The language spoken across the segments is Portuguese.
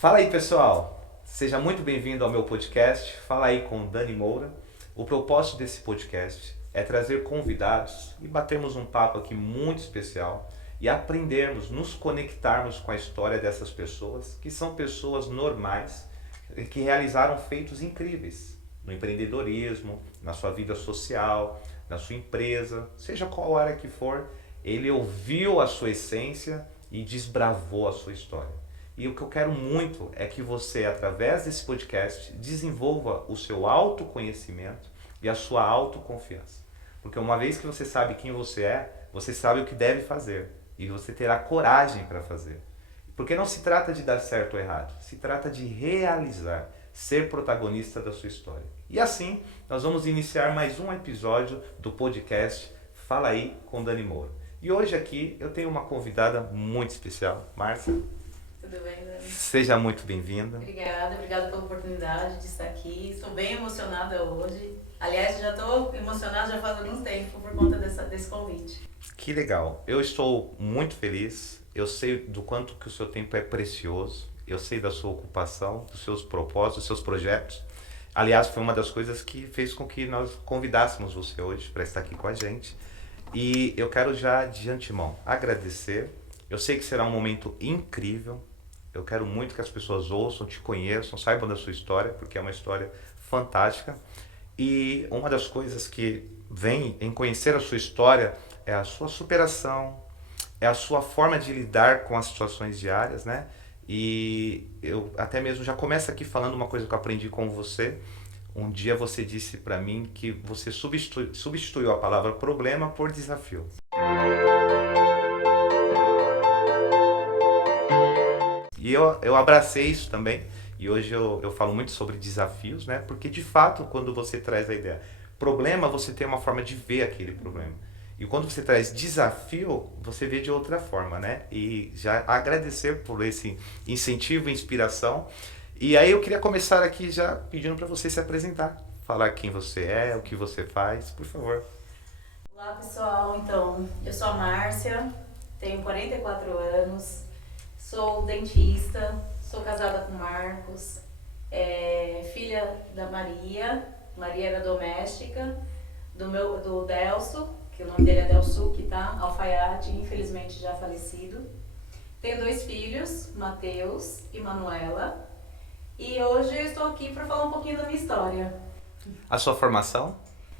Fala aí, pessoal! Seja muito bem-vindo ao meu podcast Fala aí com Dani Moura. O propósito desse podcast é trazer convidados e batermos um papo aqui muito especial e aprendermos, nos conectarmos com a história dessas pessoas, que são pessoas normais, que realizaram feitos incríveis no empreendedorismo, na sua vida social, na sua empresa, seja qual área que for, ele ouviu a sua essência e desbravou a sua história. E o que eu quero muito é que você, através desse podcast, desenvolva o seu autoconhecimento e a sua autoconfiança. Porque uma vez que você sabe quem você é, você sabe o que deve fazer e você terá coragem para fazer. Porque não se trata de dar certo ou errado, se trata de realizar, ser protagonista da sua história. E assim, nós vamos iniciar mais um episódio do podcast Fala aí com Dani Moura. E hoje aqui eu tenho uma convidada muito especial, Márcia. Tudo bem, Dani? Seja muito bem-vinda. Obrigada pela oportunidade de estar aqui. Estou bem emocionada hoje. Aliás, já estou emocionada já faz algum tempo por conta desse convite. Que legal. Eu estou muito feliz. Eu sei do quanto que o seu tempo é precioso. Eu sei da sua ocupação, dos seus propósitos, dos seus projetos. Aliás, foi uma das coisas que fez com que nós convidássemos você hoje para estar aqui com a gente. E eu quero já de antemão agradecer. Eu sei que será um momento incrível. Eu quero muito que as pessoas ouçam, te conheçam, saibam da sua história, porque é uma história fantástica. E uma das coisas que vem em conhecer a sua história é a sua superação, é a sua forma de lidar com as situações diárias, né? E eu até mesmo já começo aqui falando uma coisa que eu aprendi com você. Um dia você disse para mim que você substituiu a palavra problema por desafio. E eu abracei isso também, e hoje eu falo muito sobre desafios, né? Porque de fato, quando você traz a ideia problema, você tem uma forma de ver aquele problema. E quando você traz desafio, você vê de outra forma, né? E já agradecer por esse incentivo e inspiração. E aí eu queria começar aqui já pedindo para você se apresentar, falar quem você é, o que você faz, por favor. Olá, pessoal. Então, eu sou a Márcia, tenho 44 anos, sou dentista, sou casada com o Marcos, filha da Maria. Maria era doméstica, do Delso, que o nome dele é Delsuque, tá? Alfaiate, infelizmente já falecido. Tenho 2 filhos, Matheus e Manuela. E hoje eu estou aqui para falar um pouquinho da minha história. A sua formação?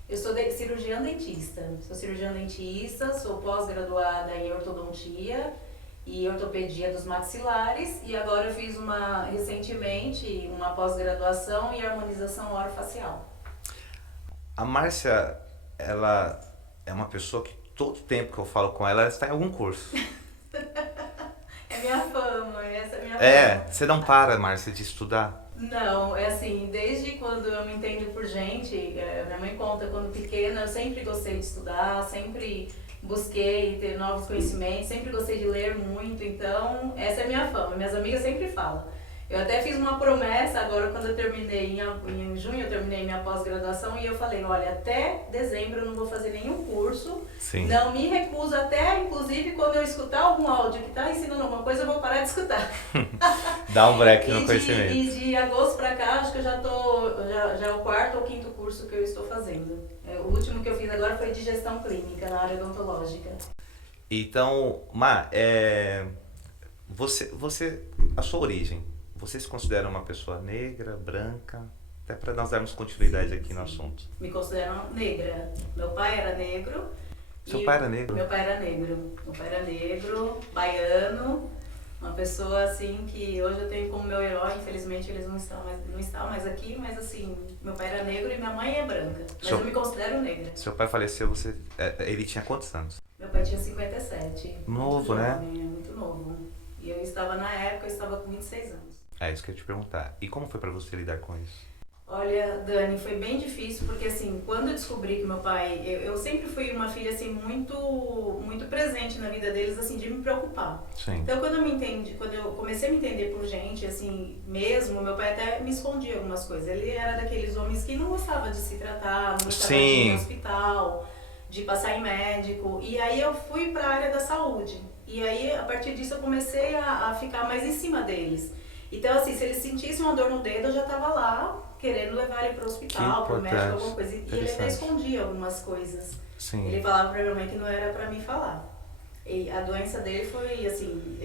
Eu sou cirurgiã dentista. Sou cirurgiã dentista, sou pós-graduada em ortodontia e ortopedia dos maxilares. E agora eu fiz recentemente uma pós-graduação em harmonização orofacial. A Márcia, ela é uma pessoa que todo tempo que eu falo com ela, ela está em algum curso. É minha fama, essa é minha fama. Você não para, Márcia, de estudar? Não, é assim, desde quando eu me entendo por gente, minha mãe conta, quando pequena, eu sempre gostei de estudar, sempre busquei ter novos conhecimentos, sempre gostei de ler muito, então essa é a minha fama, minhas amigas sempre falam. Eu até fiz uma promessa agora quando eu terminei, em junho eu terminei minha pós-graduação e eu falei, olha, até dezembro eu não vou fazer nenhum curso. Sim. Não me recuso até, inclusive, quando eu escutar algum áudio que está ensinando alguma coisa, eu vou parar de escutar. Dá um break no conhecimento. E de agosto pra cá, acho que eu já é o 4º ou 5º curso que eu estou fazendo. O último que eu fiz agora foi de gestão clínica na área odontológica. Então, a sua origem, você se considera uma pessoa negra, branca? Até para nós darmos continuidade aqui no assunto. Me considero negra. Meu pai era negro. Seu pai era negro? Meu pai era negro. Meu pai era negro, baiano. Uma pessoa assim que hoje eu tenho como meu herói, infelizmente eles não estão mais aqui, mas assim, meu pai era negro e minha mãe é branca. Mas eu me considero negra. Seu pai faleceu, ele tinha quantos anos? Meu pai tinha 57. Novo, né? Muito novo. E eu estava com 26 anos. É isso que eu ia te perguntar. E como foi pra você lidar com isso? Olha, Dani, foi bem difícil, porque assim, quando eu descobri que meu pai... Eu sempre fui uma filha, assim, muito presente na vida deles, assim, de me preocupar. Sim. Então, quando eu comecei a me entender por gente, assim, mesmo, meu pai até me escondia algumas coisas. Ele era daqueles homens que não gostava de se tratar, não gostava de ir no hospital, de passar em médico. E aí eu fui pra área da saúde. E aí, a partir disso, eu comecei a ficar mais em cima deles. Então, assim, se ele sentisse uma dor no dedo, eu já tava lá querendo levar ele pro hospital, pro médico, alguma coisa. E ele até escondia algumas coisas. Sim. Ele falava pra minha mãe que não era pra mim falar. E a doença dele foi, assim,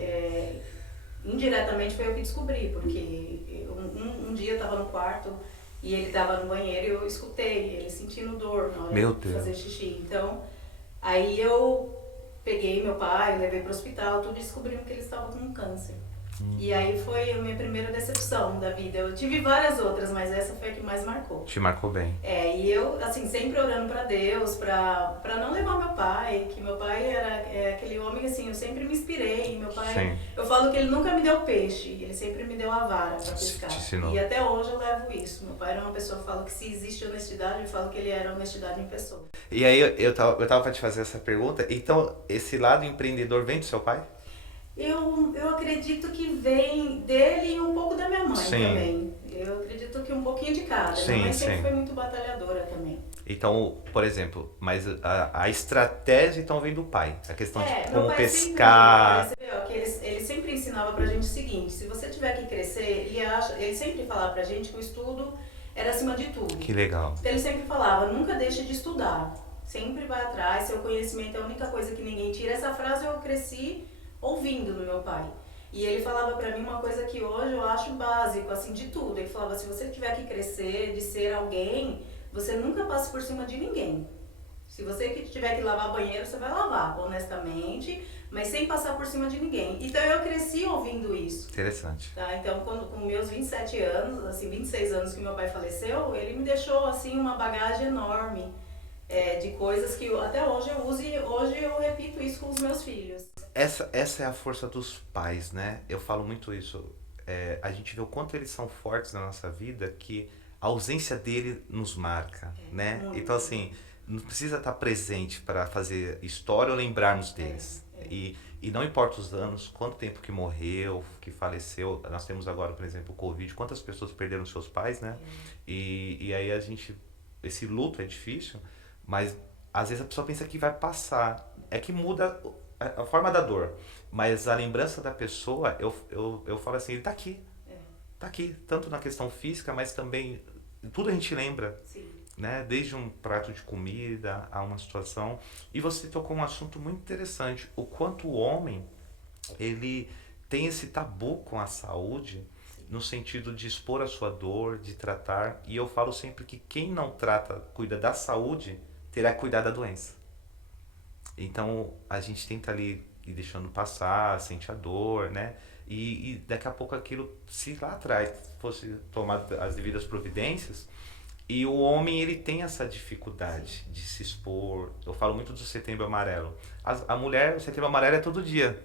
indiretamente foi eu que descobri, porque um dia eu tava no quarto e ele tava no banheiro e eu escutei ele sentindo dor na hora de fazer xixi. Então, aí eu peguei meu pai, levei pro hospital, tudo, e descobrimos que ele estava com um câncer. E aí foi a minha primeira decepção da vida. Eu tive várias outras, mas essa foi a que mais marcou. Te marcou bem. E eu, assim, sempre orando pra Deus, pra não levar meu pai, que meu pai era aquele homem que, assim, eu sempre me inspirei. Meu pai, sim, eu falo que ele nunca me deu peixe, ele sempre me deu a vara pra pescar. E até hoje eu levo isso. Meu pai era uma pessoa que fala que se existe honestidade, eu falo que ele era honestidade em pessoa. E aí eu tava pra te fazer essa pergunta, então esse lado empreendedor vem do seu pai? Eu acredito que vem dele e um pouco da minha mãe, sim, também. Eu acredito que um pouquinho de cada. Sim, minha mãe sempre foi muito batalhadora também. Então, por exemplo, mas a estratégia então vem do pai. A questão de como pescar. Sempre, você vê, que ele sempre ensinava pra gente o seguinte: se você tiver que crescer, ele sempre falava pra gente que o estudo era acima de tudo. Que legal. Então ele sempre falava: nunca deixe de estudar. Sempre vai atrás, seu conhecimento é a única coisa que ninguém tira. Essa frase eu cresci ouvindo no meu pai. E ele falava pra mim uma coisa que hoje eu acho básico, assim, de tudo. Ele falava, se você tiver que crescer, de ser alguém, você nunca passe por cima de ninguém. Se você tiver que lavar banheiro, você vai lavar, honestamente, mas sem passar por cima de ninguém. Então eu cresci ouvindo isso. Interessante. Tá? Então, com meus 27 anos, assim, 26 anos que meu pai faleceu, ele me deixou, assim, uma bagagem enorme de coisas que até hoje eu uso e hoje eu repito isso com os meus filhos. Essa é a força dos pais, né? Eu falo muito isso. A gente vê o quanto eles são fortes na nossa vida, que a ausência dele nos marca, né? Muito. Então, assim, não precisa estar presente para fazer história ou lembrarmos deles. E não importa os anos, quanto tempo que morreu, que faleceu. Nós temos agora, por exemplo, o Covid. Quantas pessoas perderam seus pais, né? E aí esse luto é difícil, mas às vezes a pessoa pensa que vai passar. É que muda a forma da dor, mas a lembrança da pessoa, eu falo assim, ele tá aqui. Tá aqui, tanto na questão física, mas também tudo a gente lembra. Sim. Né? Desde um prato de comida a uma situação. E você tocou um assunto muito interessante, o quanto o homem ele tem esse tabu com a saúde, no sentido de expor a sua dor, de tratar, e eu falo sempre que quem não trata, cuida da saúde, terá que cuidar da doença. Então a gente tenta ali ir deixando passar, sente a dor, né? E daqui a pouco aquilo, se lá atrás fosse tomar as devidas providências, e o homem ele tem essa dificuldade de se expor. Eu falo muito do Setembro Amarelo. A mulher, o Setembro Amarelo é todo dia,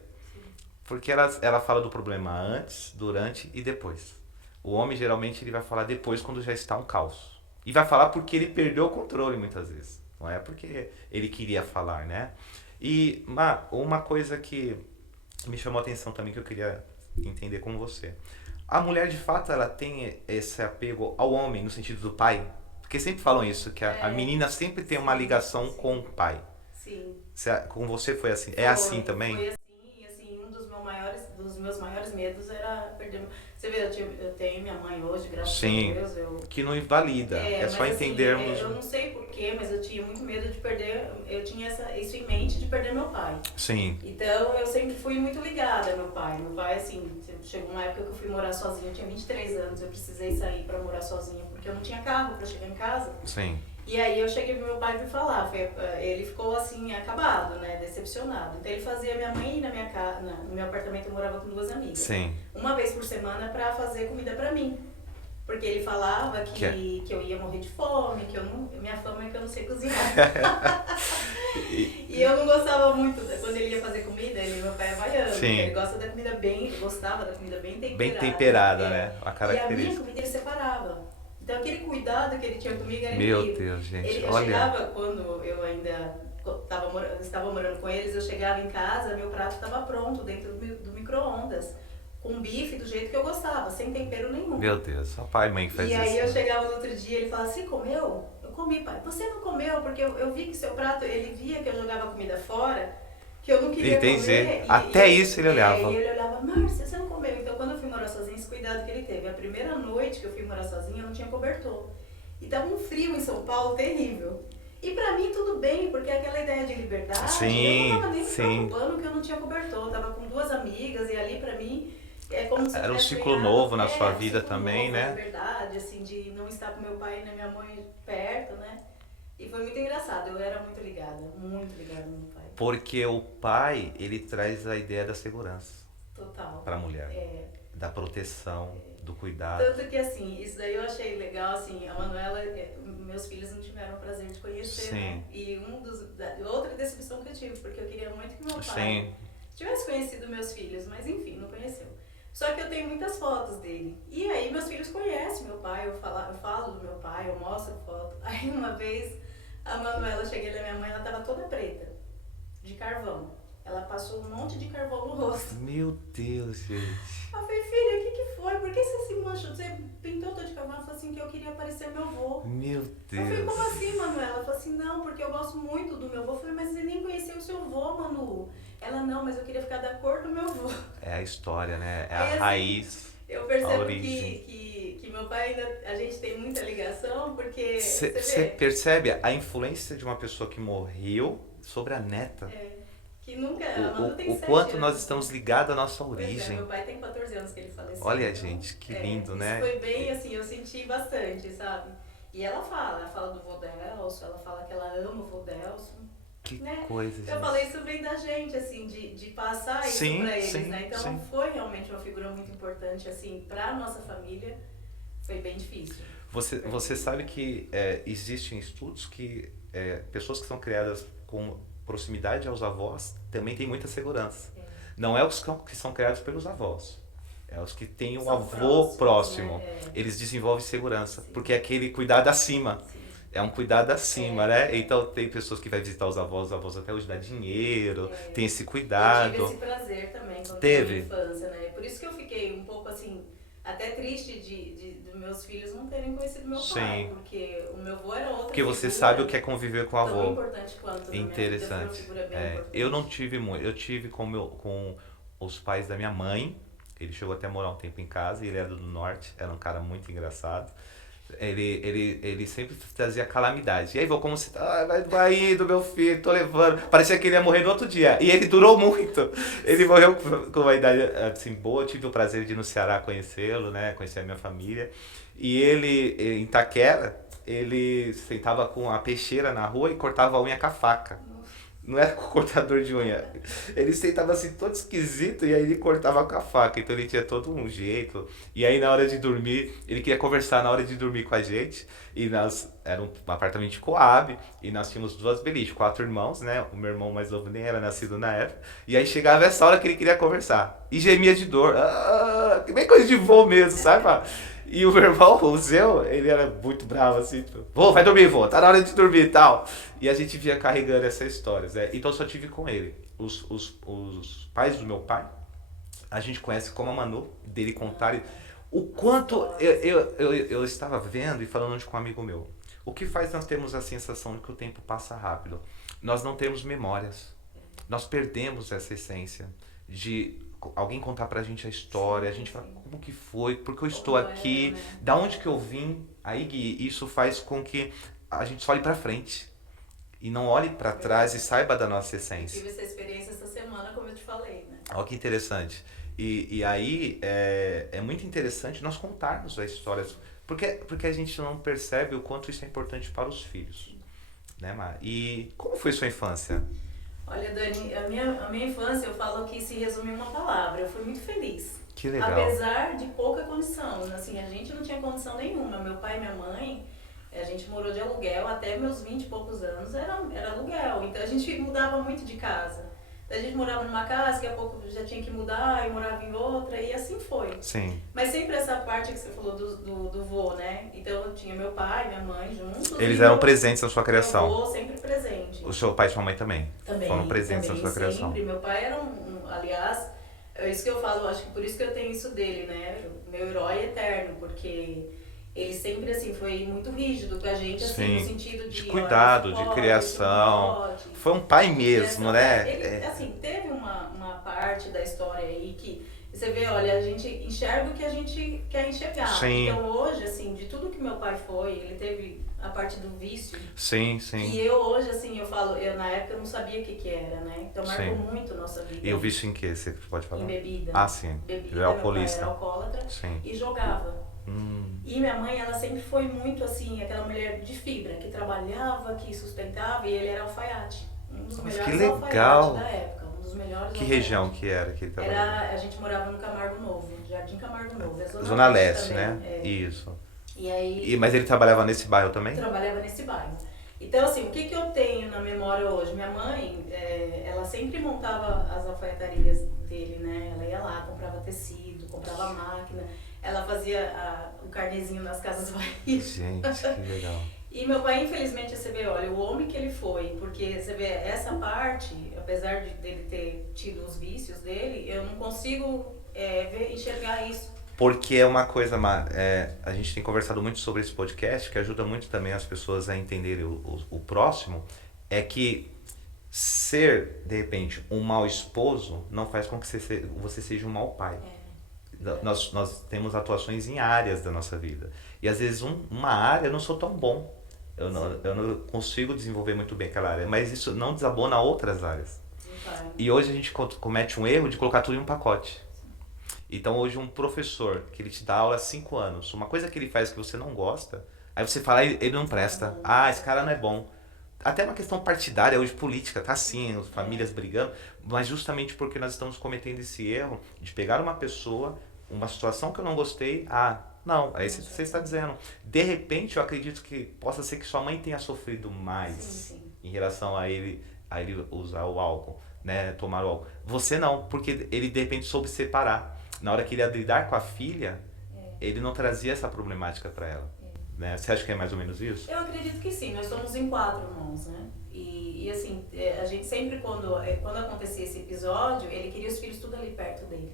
porque ela fala do problema antes, durante e depois. O homem geralmente ele vai falar depois, quando já está um caos, e vai falar porque ele perdeu o controle muitas vezes. Não é porque ele queria falar, né? E uma coisa que me chamou a atenção também, que eu queria entender com você. A mulher, de fato, ela tem esse apego ao homem, no sentido do pai? Porque sempre falam isso, que a menina sempre tem uma ligação com o pai. Sim. Com você foi assim? É assim também? Foi assim, e assim, um dos meus maiores medos era perder... Você vê, eu tenho minha mãe hoje, graças a Deus. Que não invalida, é só assim, entendermos... eu não sei porquê, mas eu tinha muito medo de perder, eu tinha isso em mente de perder meu pai. Sim. Então eu sempre fui muito ligada ao meu pai. Meu pai, assim, chegou uma época que eu fui morar sozinha, eu tinha 23 anos, eu precisei sair pra morar sozinha, porque eu não tinha carro pra chegar em casa. Sim. E aí eu cheguei pro meu pai e fui falar, ele ficou assim, acabado, né, decepcionado. Então ele fazia minha mãe ir na minha casa, no meu apartamento eu morava com 2 amigas. Sim. Uma vez por semana pra fazer comida pra mim. Porque ele falava que eu ia morrer de fome, minha fama é que eu não sei cozinhar. E eu não gostava muito, quando ele ia fazer comida, meu pai é baiano, ele gosta da comida gostava da comida bem temperada. Bem temperada, né? A característica. E a minha comida ele separava. Então aquele cuidado que ele tinha comigo era incrível. Meu Deus, gente, eu chegava, quando eu ainda estava morando com eles, eu chegava em casa, meu prato estava pronto dentro do micro-ondas, com bife do jeito que eu gostava, sem tempero nenhum. Meu Deus, só pai e mãe que faz isso. E aí eu chegava no outro dia, ele falava, você comeu? Eu comi, pai. Você não comeu, porque eu vi que seu prato, ele via que eu jogava comida fora, que eu não queria Entendi. comer. Até isso ele olhava. E ele olhava, Márcia, você não comeu? Então quando eu fui morar sozinha, esse cuidado que ele teve. A primeira noite que eu fui morar sozinha, eu não tinha cobertor. E tava um frio em São Paulo terrível. E pra mim tudo bem, porque aquela ideia de liberdade, Sim, eu não tava nem me sim. preocupando que eu não tinha cobertor. Eu tava com 2 amigas e ali pra mim é como se eu Era um tivesse ciclo ganhado, novo na sua um vida ciclo também, novo, né? liberdade, assim, de não estar com meu pai e nem minha mãe perto, né? E foi muito engraçado, eu era muito ligada no meu pai. Porque o pai, ele traz a ideia da segurança Total. para a mulher, É, da proteção, do cuidado. tanto que assim, isso daí eu achei legal, assim, a Manuela, meus filhos não tiveram o prazer de conhecer, Sim. né? E outra decepção que eu tive, porque eu queria muito que meu pai Sim. tivesse conhecido meus filhos, mas enfim, não conheceu. Só que eu tenho muitas fotos dele. E aí meus filhos conhecem meu pai, eu falo do meu pai, eu mostro foto. Aí uma vez a Manuela, cheguei na minha mãe, ela tava toda preta, de carvão. Ela passou um monte de carvão no rosto. Meu Deus, gente. Eu falei, filha, o que foi? Por que você se manchou? Você pintou todo de carvão? Ela falou assim, que eu queria parecer meu avô. Meu Eu falei, como Deus. assim, Manuela? Ela falou assim, não, porque eu gosto muito do meu avô. Eu falei, mas você nem conheceu o seu avô, Manu. Ela, não, mas eu queria ficar da cor do meu avô. É a história, né? É Aí, a assim, raiz. Eu A percebo origem. que meu pai ainda, a gente tem muita ligação, porque você Você vê, percebe a influência de uma pessoa que morreu sobre a neta? que nunca, a Manu tem O 7 quanto anos. nós estamos ligados à nossa Pois é, origem. meu pai tem 14 anos que ele faleceu. Olha, então, gente, que lindo, né? Isso foi bem assim, eu senti bastante, sabe? E ela fala do vô Delso, ela fala que ela ama o vô Delso, Que né? coisa, gente. Eu falei, isso vem da gente, assim, de passar isso Sim, pra eles, sim, né? Então sim. foi realmente uma figura muito importante, assim, pra nossa família, foi bem difícil. Você sabe que existem estudos que pessoas que são criadas com proximidade aos avós também têm muita segurança. Não é os que são criados pelos avós. É os que têm um São avô próximo. né? Eles desenvolvem segurança. Sim. Porque é aquele cuidado acima. Sim. É um cuidado acima, né? Então tem pessoas que vai visitar os avós até hoje dá dinheiro, tem esse Eu cuidado. tive esse prazer também quando Teve? na infância, né? Por isso que eu fiquei um pouco assim, até triste de meus filhos não terem conhecido meu pai, Sim. porque o meu avô era outra Porque você figura, sabe o que é conviver com o tão avô. importante quanto na minha vida, foi uma Interessante. figura bem É, importante. eu não tive muito. Eu tive com os pais da minha mãe. Ele chegou até a morar um tempo em casa e ele era do norte. Era um cara muito engraçado. Ele sempre trazia calamidade. E aí, vô, como você tá? Vai indo, meu filho, tô levando. Parecia que ele ia morrer no outro dia. E ele durou muito. Ele morreu com uma idade assim boa. Eu tive o prazer de ir no Ceará conhecê-lo, né? Conhecer a minha família. E ele, em Itaquera, ele sentava com a peixeira na rua e cortava a unha com a faca. Não era com cortador de unha. Ele sentava assim todo esquisito e aí ele cortava com a faca. Então ele tinha todo um jeito. E aí na hora de dormir, ele queria conversar na hora de dormir com a gente. E nós, era um apartamento de Coab. E nós tínhamos 2 beliches, 4 irmãos, né? O meu irmão mais novo nem era nascido na época. E aí chegava essa hora que ele queria conversar. E gemia de dor. Ah, que bem coisa de vô mesmo, sabe? E o meu irmão, o Zeu, ele era muito bravo, assim, tipo, vô, vai dormir, vô, tá na hora de dormir e tal. E a gente via carregando essas histórias, né? Então eu só tive com ele. Os pais do meu pai, a gente conhece como a Manu, dele contar o quanto eu estava vendo e falando com um amigo meu. O que faz nós termos a sensação de que o tempo passa rápido? Nós não temos memórias. Nós perdemos essa essência de alguém contar pra gente a história, a gente fala como que foi, porque eu estou aqui, da onde que eu vim. Aí, Gui, isso faz com que a gente só olhe pra frente e não olhe pra trás e saiba da nossa essência. Tive essa experiência essa semana, como eu te falei, né? Olha que interessante. E aí é muito interessante nós contarmos as histórias, porque a gente não percebe o quanto isso é importante para os filhos. Né, Mar? E como foi sua infância? Olha, Dani, a minha infância, eu falo que se resume em uma palavra. Eu fui muito feliz. Que legal. Apesar de pouca condição. Assim, a gente não tinha condição nenhuma. Meu pai e minha mãe, a gente morou de aluguel até meus 20 e poucos anos, era aluguel. Então a gente mudava muito de casa. A gente morava numa casa, daqui a pouco já tinha que mudar, e morava em outra, e assim foi. Sim. Mas sempre essa parte que você falou do vô, né? Então eu tinha meu pai, minha mãe juntos. Eles eram presentes na sua criação. Meu vô sempre presente. O seu pai e sua mãe também? Também. Foram presentes também, na sua criação. Sempre. Meu pai era aliás, é isso que eu falo, acho que por isso que eu tenho isso dele, né? Meu herói eterno, porque ele sempre, assim, foi muito rígido com a gente, assim, no Sim. sentido De de, olha, cuidado, isso de pode, isso não criação. pode. Foi um pai De mesmo, criação, né? ele, assim, teve uma parte da história aí que você vê, olha, a gente enxerga o que a gente quer enxergar. Sim, Então hoje, assim, de tudo que meu pai foi, ele teve a parte do vício, sim, sim, que eu hoje, assim, eu falo, eu na época eu não sabia o que era, né? Então marcou sim. muito a nossa vida E o vício em quê? Você pode em falar? bebida. Ah, sim. Ele é Bebida, meu pai era alcoolista. alcoólatra Sim. e jogava. Hum. E minha mãe, ela sempre foi muito assim, aquela mulher de fibra, que trabalhava, que sustentava, e ele era alfaiate. Um dos Nossa, que melhores alfaiates da legal! época, um dos melhores Que alfaiates. região que era que ele trabalhava? A gente morava no Camargo Novo, Jardim Camargo Novo, é Zona Leste, também. né? É. Isso. E aí Mas ele trabalhava nesse bairro também? trabalhava nesse bairro. Então, assim, o que eu tenho na memória hoje? Minha mãe, ela sempre montava as alfaiatarias dele, né? Ela ia lá, comprava tecido, comprava máquina, ela fazia o carnezinho nas casas Bahia. Gente, que legal. E meu pai, infelizmente, você vê, olha, o homem que ele foi, porque você vê essa parte, apesar dele ter tido os vícios dele, eu não consigo enxergar isso. Porque é uma coisa, a gente tem conversado muito sobre esse podcast, que ajuda muito também as pessoas a entenderem o próximo, é que ser, de repente, um mau esposo não faz com que você seja um mau pai. Nós temos atuações em áreas da nossa vida. E às vezes uma área eu não sou tão bom. Eu não consigo desenvolver muito bem aquela área, mas isso não desabona outras áreas. E hoje a gente comete um erro de colocar tudo em um pacote. Então hoje um professor que ele te dá aula há 5 anos, uma coisa que ele faz que você não gosta, aí você fala, ele não presta, esse cara não é bom. Até uma questão partidária, hoje política, tá assim, as famílias brigando, mas justamente porque nós estamos cometendo esse erro de pegar uma pessoa, uma situação que eu não gostei, não, é isso que você está dizendo. De repente eu acredito que possa ser que sua mãe tenha sofrido mais Sim. em relação a ele usar o álcool, né, tomar o álcool. Você não, porque ele de repente soube separar. Na hora que ele ia lidar com a filha, ele não trazia essa problemática para ela. Né? Você acha que é mais ou menos isso? Eu acredito que sim, nós somos em 4 irmãos, né? E assim, a gente sempre, quando acontecia esse episódio, ele queria os filhos tudo ali perto dele.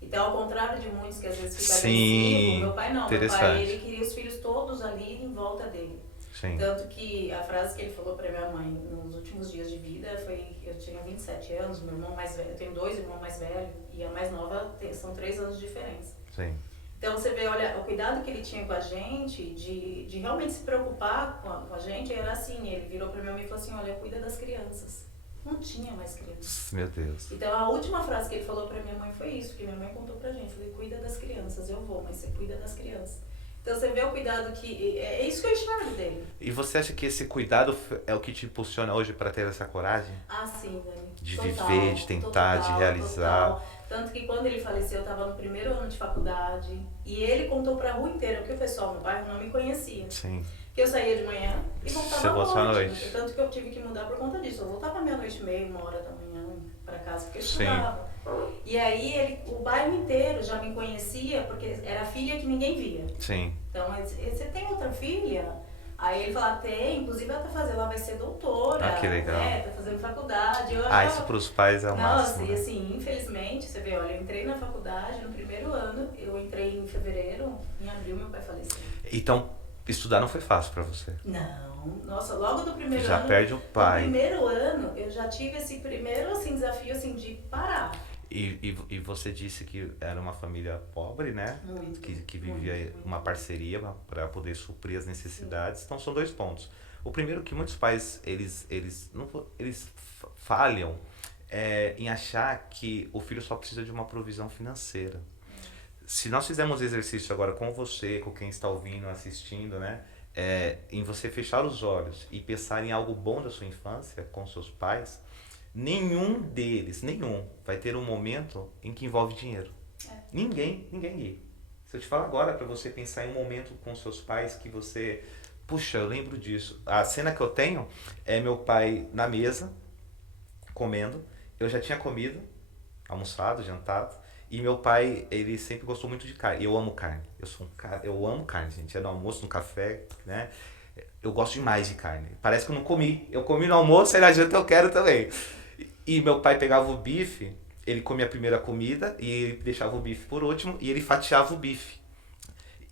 Então, ao contrário de muitos que às vezes ficam agressivos, meu pai não. Meu pai, ele queria os filhos todos ali em volta dele. Sim. Tanto que a frase que ele falou para minha mãe nos últimos dias de vida foi, eu tinha 27 anos, meu irmão mais velho, eu tenho 2 irmãos mais velhos e a mais nova são 3 anos de diferença. Sim. Então você vê, olha, o cuidado que ele tinha com a gente, de realmente se preocupar com a gente, era assim, ele virou para minha mãe e falou assim, olha, cuida das crianças. Não tinha mais crianças. Meu Deus. Então a última frase que ele falou para minha mãe foi isso, que minha mãe contou pra gente, falei, cuida das crianças, eu vou, mas você cuida das crianças. Então você vê o cuidado que... É isso que eu enxergo dele. E você acha que esse cuidado é o que te impulsiona hoje para ter essa coragem? Ah, sim, Dani. De Total, viver, de tentar, de realizar. Total. Tanto que quando ele faleceu, eu estava no primeiro ano de faculdade. E ele contou para a rua inteira, porque o pessoal no bairro não me conhecia. Sim. Que eu saía de manhã e voltava à noite. Tanto que eu tive que mudar por conta disso. Eu voltava meia-noite e meia, 1h da manhã para casa, porque eu estudava. E aí o bairro inteiro já me conhecia, porque era a filha que ninguém via. Sim. Então, você tem outra filha? Aí ele falava, tem, inclusive ela vai ser doutora. Que legal. Tá fazendo faculdade. Isso pros pais é o máximo. Nossa, e assim, infelizmente, você vê, olha, eu entrei na faculdade no primeiro ano, eu entrei em fevereiro, em abril meu pai faleceu. Então, estudar não foi fácil pra você? Não, nossa, logo do primeiro ano... Já perde o pai. No primeiro ano, eu já tive esse primeiro, assim, desafio, assim, de parar. E você disse que era uma família pobre, né? Muito, que vivia muito, uma parceria para poder suprir as necessidades. Sim. Então são 2 pontos. O primeiro que muitos pais eles falham em achar que o filho só precisa de uma provisão financeira. Se nós fizermos exercício agora com você, com quem está ouvindo, assistindo, né? Em você fechar os olhos e pensar em algo bom da sua infância com seus pais, nenhum deles vai ter um momento em que envolve dinheiro. Ninguém. Se eu te falar agora para você pensar em um momento com seus pais que você... Puxa, eu lembro disso. A cena que eu tenho é meu pai na mesa, comendo. Eu já tinha comido, almoçado, jantado. E meu pai, ele sempre gostou muito de carne. Eu amo carne. Eu amo carne, gente. É no almoço, no café, né? Eu gosto demais de carne. Parece que eu não comi. Eu comi no almoço, aí na janta eu quero também. E meu pai pegava o bife, ele comia a primeira comida e ele deixava o bife por último e ele fatiava o bife.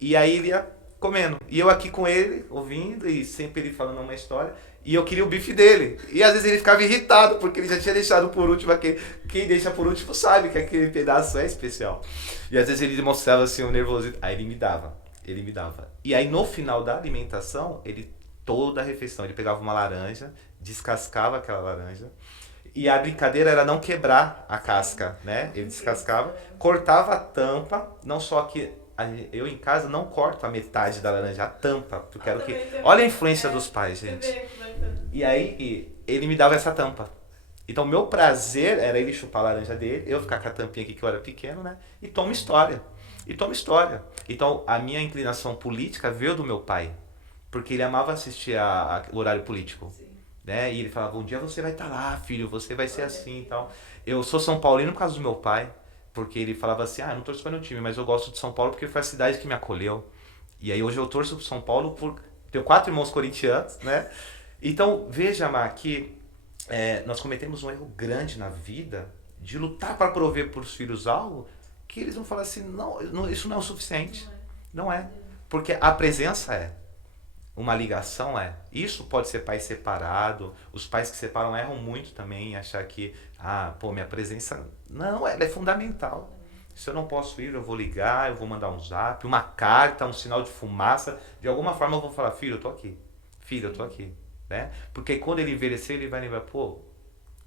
E aí ele ia comendo. E eu aqui com ele, ouvindo, e sempre ele falando uma história. E eu queria o bife dele. E às vezes ele ficava irritado, porque ele já tinha deixado por último aquele. Quem deixa por último sabe que aquele pedaço é especial. E às vezes ele demonstrava assim um nervosismo. Aí ele me dava. Ele me dava. E aí no final da alimentação, toda a refeição, ele pegava uma laranja, descascava aquela laranja. E a brincadeira era não quebrar a casca, né? Ele descascava, cortava a tampa, não só que eu em casa não corto a metade da laranja, a tampa, porque era o que. Olha a influência dos pais, gente. E aí ele me dava essa tampa. Então meu prazer era ele chupar a laranja dele, eu ficar com a tampinha aqui que eu era pequeno, né? E toma história. E toma história. Então a minha inclinação política veio do meu pai, porque ele amava assistir o horário político. Né? E ele falava, um dia você vai estar lá, filho, você vai ser assim e tal. Eu sou São Paulino por causa do meu pai, porque ele falava assim, eu não torço para nenhum time, mas eu gosto de São Paulo porque foi a cidade que me acolheu. E aí hoje eu torço pro São Paulo por... Tenho 4 irmãos corintianos, né? Então, veja, Mar, que nós cometemos um erro grande na vida de lutar para prover para os filhos algo que eles vão falar assim, não, isso não é o suficiente. Não é. Porque a presença é. Uma ligação é. Isso pode ser pai separado. Os pais que separam erram muito também em achar que, minha presença. Não, ela é fundamental. Se eu não posso ir, eu vou ligar, eu vou mandar um zap, uma carta, um sinal de fumaça. De alguma forma eu vou falar, filho, eu tô aqui. Filho, eu tô aqui. Né? Porque quando ele envelhecer, ele vai lembrar,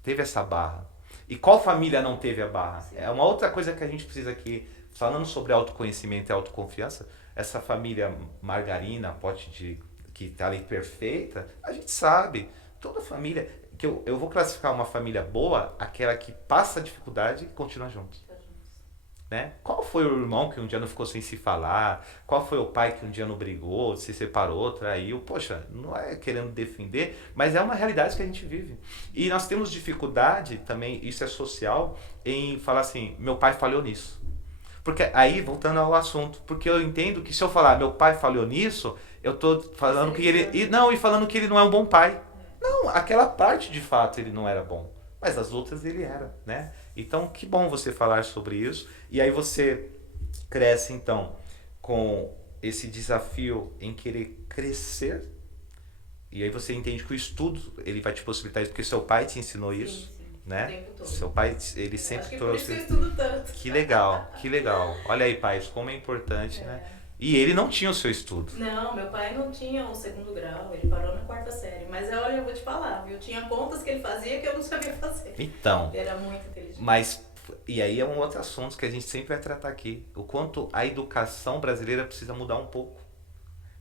teve essa barra. E qual família não teve a barra? Sim. É uma outra coisa que a gente precisa aqui, falando sobre autoconhecimento e autoconfiança, essa família margarina, pote de... que está ali perfeita, a gente sabe. Toda família, que eu vou classificar uma família boa, aquela que passa dificuldade e continua junto. Né? Qual foi o irmão que um dia não ficou sem se falar? Qual foi o pai que um dia não brigou, se separou, traiu? Poxa, não é querendo defender, mas é uma realidade que a gente vive. E nós temos dificuldade também, isso é social, em falar assim, meu pai falhou nisso. Porque aí, voltando ao assunto, porque eu entendo que se eu falar, meu pai falhou nisso, eu tô falando que ele... E falando que ele não é um bom pai. Não, aquela parte de fato ele não era bom. Mas as outras ele era, né? Então, que bom você falar sobre isso. E aí você cresce, então, com esse desafio em querer crescer. E aí você entende que o estudo, ele vai te possibilitar isso, porque seu pai te ensinou isso. Sim. Né? Seu pai, ele sempre trouxe... Por isso que eu estudo tanto. Que legal, que legal. Olha aí, pais, como é importante, né? E ele não tinha o seu estudo. Não, meu pai não tinha o 2º grau, ele parou na 4ª série. Mas olha, eu vou te falar, viu? Tinha contas que ele fazia que eu não sabia fazer. Então. Ele era muito inteligente. Mas, e aí é um outro assunto que a gente sempre vai tratar aqui. O quanto a educação brasileira precisa mudar um pouco.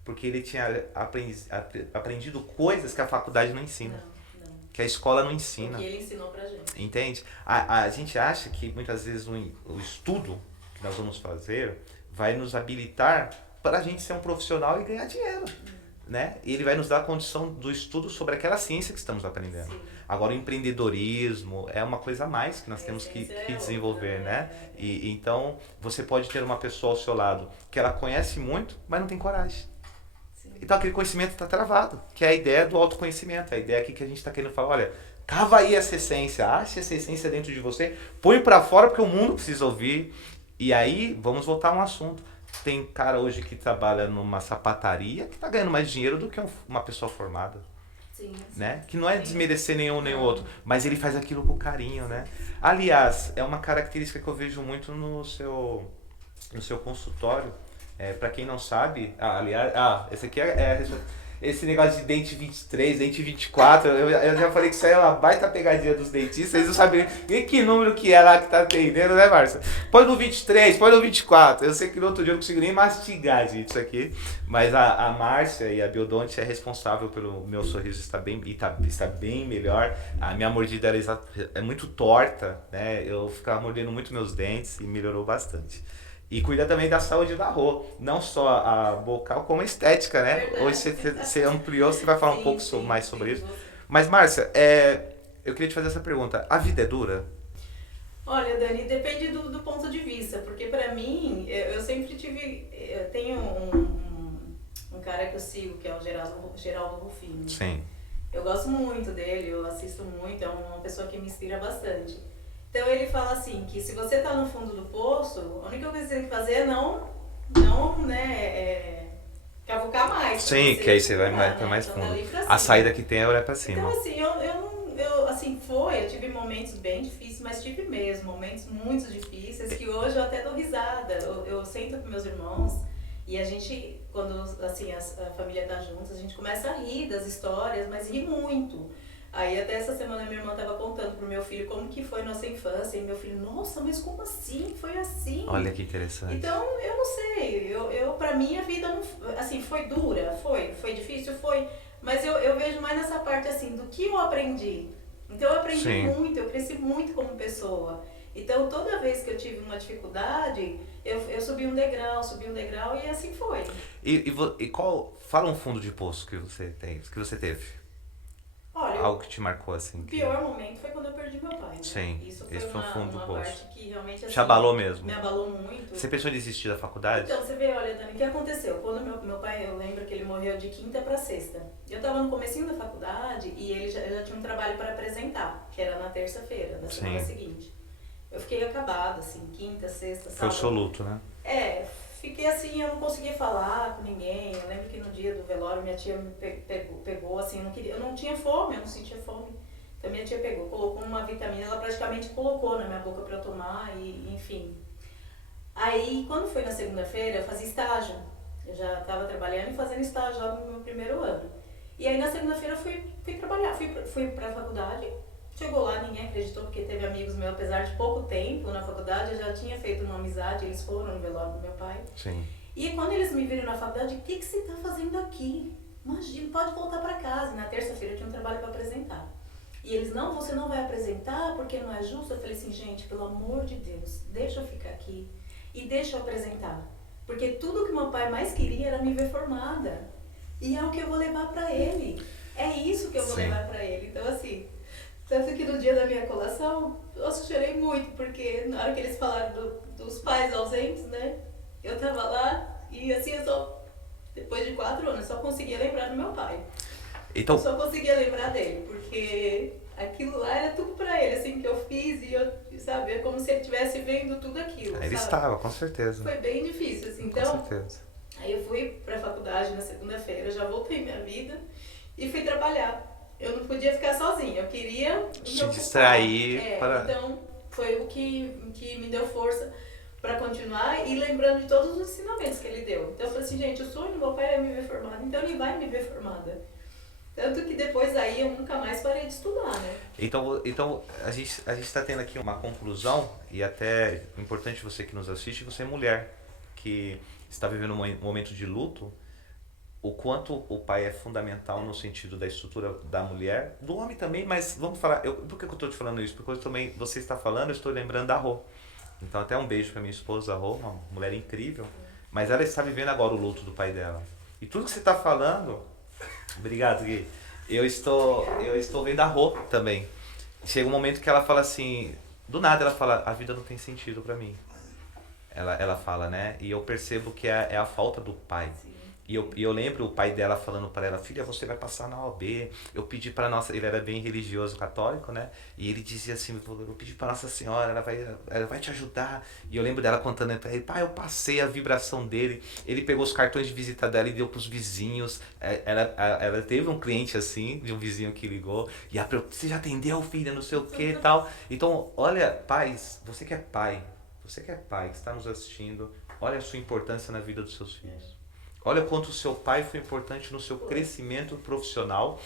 Porque ele tinha aprendido coisas que a faculdade não ensina. Não. Que a escola não ensina. Que ele ensinou pra gente. Entende? A gente acha que muitas vezes o estudo que nós vamos fazer vai nos habilitar para a gente ser um profissional e ganhar dinheiro. Né? E ele vai nos dar a condição do estudo sobre aquela ciência que estamos aprendendo. Sim. Agora, o empreendedorismo é uma coisa a mais que nós temos que desenvolver, né? E então, você pode ter uma pessoa ao seu lado que ela conhece muito, mas não tem coragem. Sim. Então, aquele conhecimento está travado, que é a ideia do autoconhecimento, a ideia aqui que a gente está querendo falar, olha, cava aí essa essência, ache essa essência dentro de você, põe para fora porque o mundo precisa ouvir. E aí, vamos voltar a um assunto. Tem cara hoje que trabalha numa sapataria que está ganhando mais dinheiro do que uma pessoa formada. Sim. Né? Que não é desmerecer nenhum nem outro, mas ele faz aquilo com carinho, né? Aliás, é uma característica que eu vejo muito no seu consultório. Para quem não sabe, esse aqui esse negócio de dente 23, dente 24, eu já falei que isso aí é uma baita pegadinha dos dentistas, eles não sabem nem que número que é lá que tá atendendo, né, Márcia? Põe no 23, põe no 24. Eu sei que no outro dia eu não consigo nem mastigar, gente, isso aqui. Mas a Márcia e a Biodonte é responsável pelo meu sorriso estar bem, está bem melhor. A minha mordida é muito torta, né? Eu ficava mordendo muito meus dentes e melhorou bastante. E cuida também da saúde da Rô, não só a bocal, como a estética, né? Verdade. Hoje você ampliou, você vai falar um pouco mais sobre isso. Mas, Márcia, eu queria te fazer essa pergunta. A vida é dura? Olha, Dani, depende do ponto de vista, porque pra mim, eu sempre tive... Eu tenho um cara que eu sigo, que é o Geraldo Rufino. Sim. Eu gosto muito dele, eu assisto muito, é uma pessoa que me inspira bastante. Então ele fala assim, que se você está no fundo do poço, a única coisa que você tem que fazer é não cavucar mais. Sim, que aí você vai pular, pra mais Então, fundo. dali pra A cima. saída que tem é olhar pra Então, cima. assim, assim, eu tive momentos bem difíceis, mas tive mesmo, momentos muito difíceis, que hoje eu até dou risada. Eu sento com meus irmãos e a gente, quando, assim, a família tá junto, a gente começa a rir das histórias, mas ri muito. Aí até essa semana minha irmã tava contando pro meu filho como que foi nossa infância, e meu filho, nossa, mas como assim? Foi assim? Olha que interessante. Então, eu não sei, pra mim a vida não, assim, foi dura, foi difícil, foi, mas eu vejo mais nessa parte, assim, do que eu aprendi. Então eu aprendi Sim. muito, eu cresci muito como pessoa. Então toda vez que eu tive uma dificuldade, eu subi um degrau e assim foi. E qual. Fala um fundo de poço que você tem, que você teve. Olha, Algo que te marcou assim. o pior momento foi quando eu perdi meu pai, né? Sim, Isso foi esse foi o fundo do uma poço. parte que realmente, assim, Te abalou mesmo. me abalou muito. Você pensou em desistir da faculdade? Então, você vê, olha, Dani, o que aconteceu? Quando meu pai, eu lembro que ele morreu de quinta para sexta. Eu estava no comecinho da faculdade e ele já tinha um trabalho para apresentar, que era na terça-feira, da semana seguinte. Eu fiquei acabada, assim, quinta, sexta, sábado. Foi o seu luto, né? Fiquei assim, eu não conseguia falar com ninguém. Eu lembro que no dia do velório minha tia me pegou assim, eu não tinha fome, eu não sentia fome. Então minha tia pegou, colocou uma vitamina, ela praticamente colocou na minha boca para eu tomar e enfim. Aí, quando foi na segunda-feira, eu fazia estágio. Eu já estava trabalhando e fazendo estágio lá no meu primeiro ano. E aí, na segunda-feira, eu fui trabalhar, fui para a faculdade. Chegou lá, ninguém acreditou, porque teve amigos meus, apesar de pouco tempo na faculdade, eu já tinha feito uma amizade, eles foram no velório do meu pai. Sim. E quando eles me viram na faculdade, o que você está fazendo aqui? Imagina, pode voltar para casa. Na terça-feira eu tinha um trabalho para apresentar. E eles, não, você não vai apresentar porque não é justo. Eu falei assim, gente, pelo amor de Deus, deixa eu ficar aqui e deixa eu apresentar. Porque tudo que meu pai mais queria era me ver formada. E é o que eu vou levar para ele. É isso que eu vou levar para ele. Então, assim, tanto que no dia da minha colação, eu chorei muito, porque na hora que eles falaram dos pais ausentes, né? Eu tava lá e assim, depois de 4 anos, eu só conseguia lembrar do meu pai. Então, eu só conseguia lembrar dele, porque aquilo lá era tudo pra ele, assim, que eu fiz e eu, sabe, é como se ele estivesse vendo tudo aquilo, ele estava, com certeza. Foi bem difícil, assim, com então... certeza. Aí eu fui pra faculdade na segunda-feira, já voltei minha vida e fui trabalhar. Eu não podia ficar sozinha, eu queria te distrair para... Então, foi o que me deu força para continuar e lembrando de todos os ensinamentos que ele deu. Então eu falei assim, gente, o sonho do meu pai é me ver formada, então ele vai me ver formada. Tanto que depois daí eu nunca mais parei de estudar, né? Então a gente está tendo aqui uma conclusão, e até importante você que nos assiste, você é mulher, que está vivendo um momento de luto, o quanto o pai é fundamental no sentido da estrutura da mulher, do homem também, mas vamos falar, por que eu estou te falando isso? Porque eu também, você está falando, eu estou lembrando da Rô. Então até um beijo para minha esposa Rô, uma mulher incrível, mas ela está vivendo agora o luto do pai dela. E tudo que você está falando, obrigado Gui, eu estou vendo a Rô também. Chega um momento que ela fala assim, do nada ela fala, a vida não tem sentido para mim. Ela fala, né? E eu percebo que é a falta do pai. E eu lembro o pai dela falando para ela, filha, você vai passar na OAB. Eu pedi para nossa, ele era bem religioso, católico, né? E ele dizia assim, eu pedi para Nossa Senhora, ela vai te ajudar. E eu lembro dela contando para ele, pai, eu passei a vibração dele. Ele pegou os cartões de visita dela e deu para os vizinhos. Ela teve um cliente assim, de um vizinho que ligou. E ela perguntou, você já atendeu, filha, não sei o que e tal. Então, olha, pais, você que é pai, que está nos assistindo, olha a sua importância na vida dos seus filhos. Olha quanto o seu pai foi importante no seu crescimento profissional,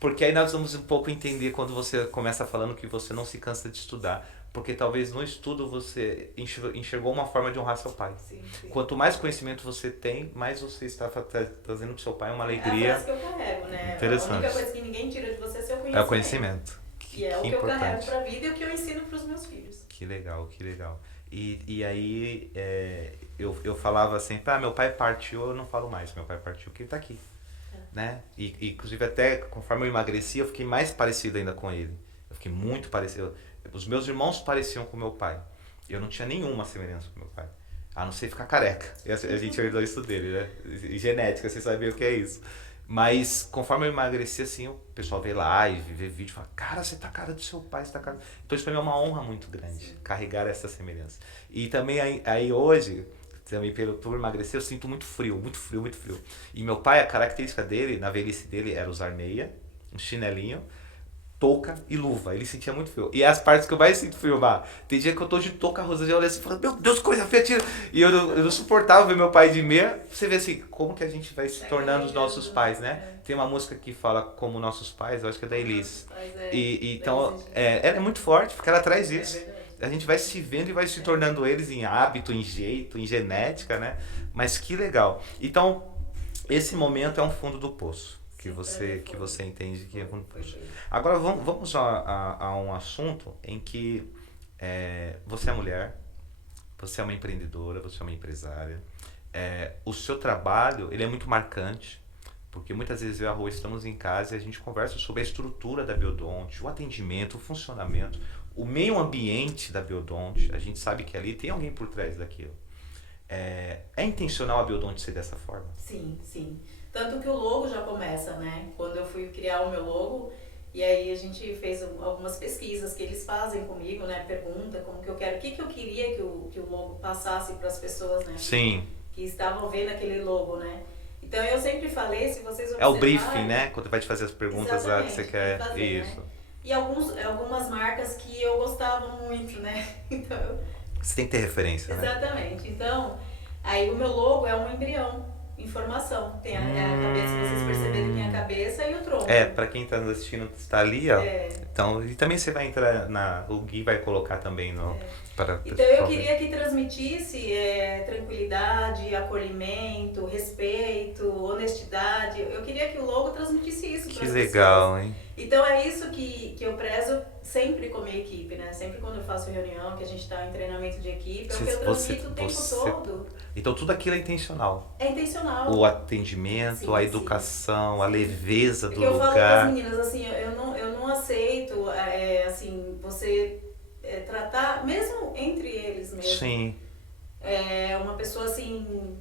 porque aí nós vamos um pouco entender quando você começa falando que você não se cansa de estudar, porque talvez no estudo você enxergou uma forma de honrar seu pai. Sim. Quanto mais conhecimento você tem, mais você está trazendo para seu pai uma alegria. É a frase que eu carrego, né? Interessante. A única coisa que ninguém tira de você é seu conhecimento. É o conhecimento. Que é o que eu carrego para a vida e o que eu ensino para os meus filhos. Que legal. E aí eu falava assim, meu pai partiu, eu não falo mais, meu pai partiu porque ele tá aqui, né? E inclusive até conforme eu emagreci, eu fiquei mais parecido ainda com ele. Eu fiquei muito parecido. Os meus irmãos pareciam com meu pai. Eu não tinha nenhuma semelhança com meu pai. A não ser ficar careca. E a gente herdou isso dele, né? E genética, você sabia o que é isso. Mas conforme eu emagreci, assim, o pessoal vê live, vê vídeo e fala, cara, você tá a cara do seu pai, você tá a cara... Então isso pra mim é uma honra muito grande, carregar essa semelhança. E também aí hoje, também por emagrecer, eu sinto muito frio, muito frio, muito frio. E meu pai, a característica dele, na velhice dele, era usar meia, um chinelinho, touca e luva. Ele sentia muito frio. E é as partes que eu mais sinto frio, Mar. Tem dia que eu tô de touca, a Rosângela olha assim e fala, meu Deus, coisa feia, tira. E eu não suportava ver meu pai de meia. Você vê assim, como que a gente vai se tornando os nossos pais, né? Tem uma música que fala como nossos pais, eu acho que é da Elis. Então, ela é muito forte, porque ela traz isso. A gente vai se vendo e vai se tornando eles em hábito, em jeito, em genética, né? Mas que legal. Então, esse momento é um fundo do poço. Que você entende que é fundo do poço. Agora vamos a um assunto em que você é mulher, você é uma empreendedora, você é uma empresária. O seu trabalho ele é muito marcante, porque muitas vezes eu e a Rô estamos em casa e a gente conversa sobre a estrutura da Biodonte, o atendimento, o funcionamento, o meio ambiente da Biodonte. A gente sabe que ali tem alguém por trás daquilo. É intencional a Biodonte ser dessa forma? Sim, sim. Tanto que o logo já começa, né? Quando eu fui criar o meu logo, e aí a gente fez algumas pesquisas que eles fazem comigo, né? Pergunta como que eu quero, o que eu queria que o logo passasse para as pessoas, né? Sim. Que estavam vendo aquele logo, né? Então eu sempre falei, se vocês observarem... É o briefing, né? Quando vai te fazer as perguntas lá que você quer. Fazer, isso. Né? E algumas marcas que eu gostava muito, né? Então, você tem que ter referência, né? Exatamente. Então, aí o meu logo é um embrião. Informação. Tem a cabeça, vocês perceberem, tem a cabeça e o tronco. Pra quem tá assistindo, está ali, ó. Então, e também você vai entrar o Gui vai colocar também no... Então eu queria que transmitisse tranquilidade, acolhimento, respeito, honestidade. Eu queria que o logo transmitisse isso para as pessoas. Que legal, hein? Então é isso que eu prezo sempre com a minha equipe, né? Sempre quando eu faço reunião, que a gente está em treinamento de equipe, é o que eu transmito o tempo todo. Então tudo aquilo é intencional. É intencional. O atendimento, a educação, a leveza do lugar. Eu falo para as meninas, assim, eu não aceito, assim, você tratar, mesmo entre eles mesmo. Sim. Uma pessoa assim...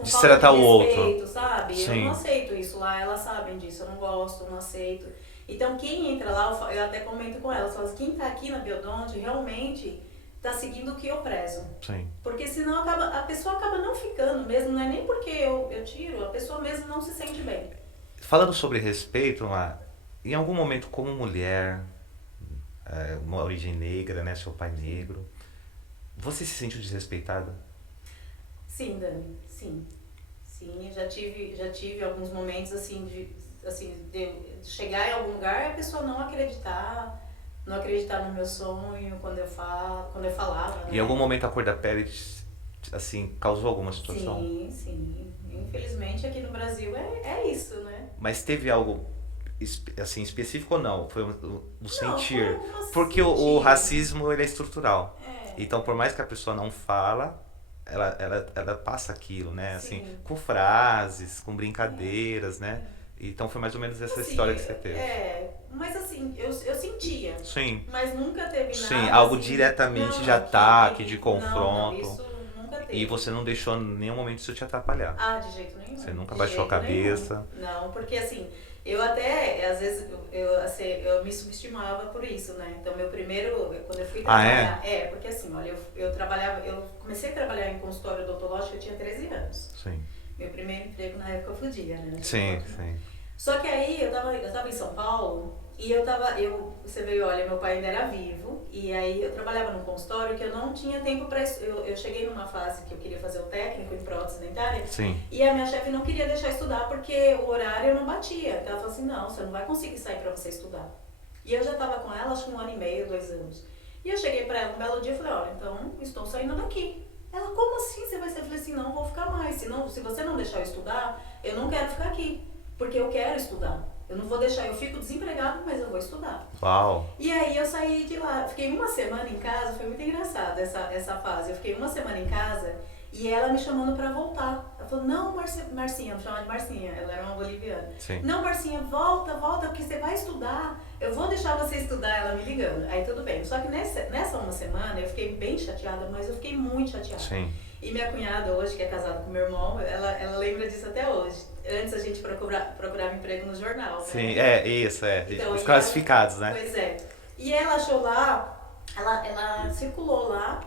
de tratar o outro, sabe? Sim. Eu não aceito isso lá, elas sabem disso, eu não gosto, não aceito. Então quem entra lá, eu até comento com elas, falo assim, quem tá aqui na Biodonte realmente tá seguindo o que eu prezo. Sim. Porque senão a pessoa acaba não ficando mesmo, não é nem porque eu tiro, a pessoa mesmo não se sente bem. Falando sobre respeito, em algum momento como mulher, uma origem negra, né, seu pai negro, você se sentiu desrespeitada? Sim, Dani, sim. Sim, já tive alguns momentos assim de chegar em algum lugar e a pessoa não acreditar no meu sonho quando eu falava. Né? Em algum momento a cor da pele assim causou alguma situação? Sim. Infelizmente aqui no Brasil é isso, né? Mas teve algo assim específico ou não? Foi o sentir? Porque sentir. o racismo ele é estrutural. Então por mais que a pessoa não fala, ela passa aquilo, né? Assim, com frases, com brincadeiras, né? Então foi mais ou menos essa história que você teve. Mas assim, eu sentia. Sim. Mas nunca teve nada. Sim, algo assim, diretamente de ataque, de confronto. Não, isso nunca teve. E você não deixou em nenhum momento isso te atrapalhar. De jeito nenhum. Você nunca baixou a cabeça. Nenhum. Não, porque assim, eu até, às vezes, eu me subestimava por isso, né? Então, quando eu fui trabalhar... porque assim, olha, eu comecei a trabalhar em consultório odontológico, eu tinha 13 anos. Sim. Meu primeiro emprego na época eu fudia, né? Sim. Só que aí, eu tava em São Paulo, e você veio, olha, meu pai ainda era vivo, e aí eu trabalhava num consultório que eu não tinha tempo para eu cheguei numa fase que eu queria fazer o técnico em prótese dentária. Sim. E a minha chefe não queria deixar estudar porque o horário não batia. Então ela falou assim, não, você não vai conseguir sair para você estudar. E eu já tava com ela, acho que 1 ano e meio, 2 anos. E eu cheguei para ela um belo dia e falei, olha, então estou saindo daqui. Ela, como assim você vai sair? Eu falei assim, não, vou ficar mais. Se você não deixar eu estudar, eu não quero ficar aqui. Porque eu quero estudar. Eu não vou deixar, eu fico desempregado, mas eu vou estudar. Uau! E aí eu saí de lá, fiquei 1 semana em casa, foi muito engraçado essa fase. Eu fiquei 1 semana em casa e ela me chamando pra voltar. Ela falou, não, Marcinha, me chamava de Marcinha, ela era uma boliviana. Sim. Não, Marcinha, volta, porque você vai estudar. Eu vou deixar você estudar, ela me ligando. Aí tudo bem. Só que nessa 1 semana eu fiquei bem chateada, mas eu fiquei muito chateada. Sim. E minha cunhada hoje, que é casada com meu irmão, ela lembra disso até hoje. Antes a gente procurava emprego no jornal. Sim, né? Isso. Então, os classificados, né? Pois é. E ela achou lá, ela circulou lá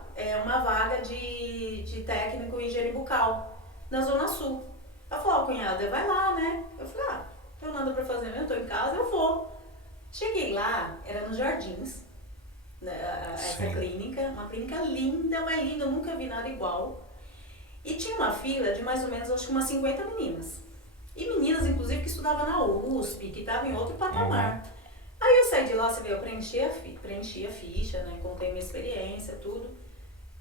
uma vaga de técnico em higiene bucal na Zona Sul. Ela falou, cunhada, vai lá, né? Eu falei, não tenho nada pra fazer mesmo, tô em casa, eu vou. Cheguei lá, era nos Jardins, essa clínica, uma clínica linda, mas linda, eu nunca vi nada igual. E tinha uma fila de mais ou menos, acho que umas 50 meninas. E meninas, inclusive, que estudavam na USP, que estavam em outro patamar. Aí eu saí de lá, você vê, eu preenchi a ficha, né, contei minha experiência, tudo.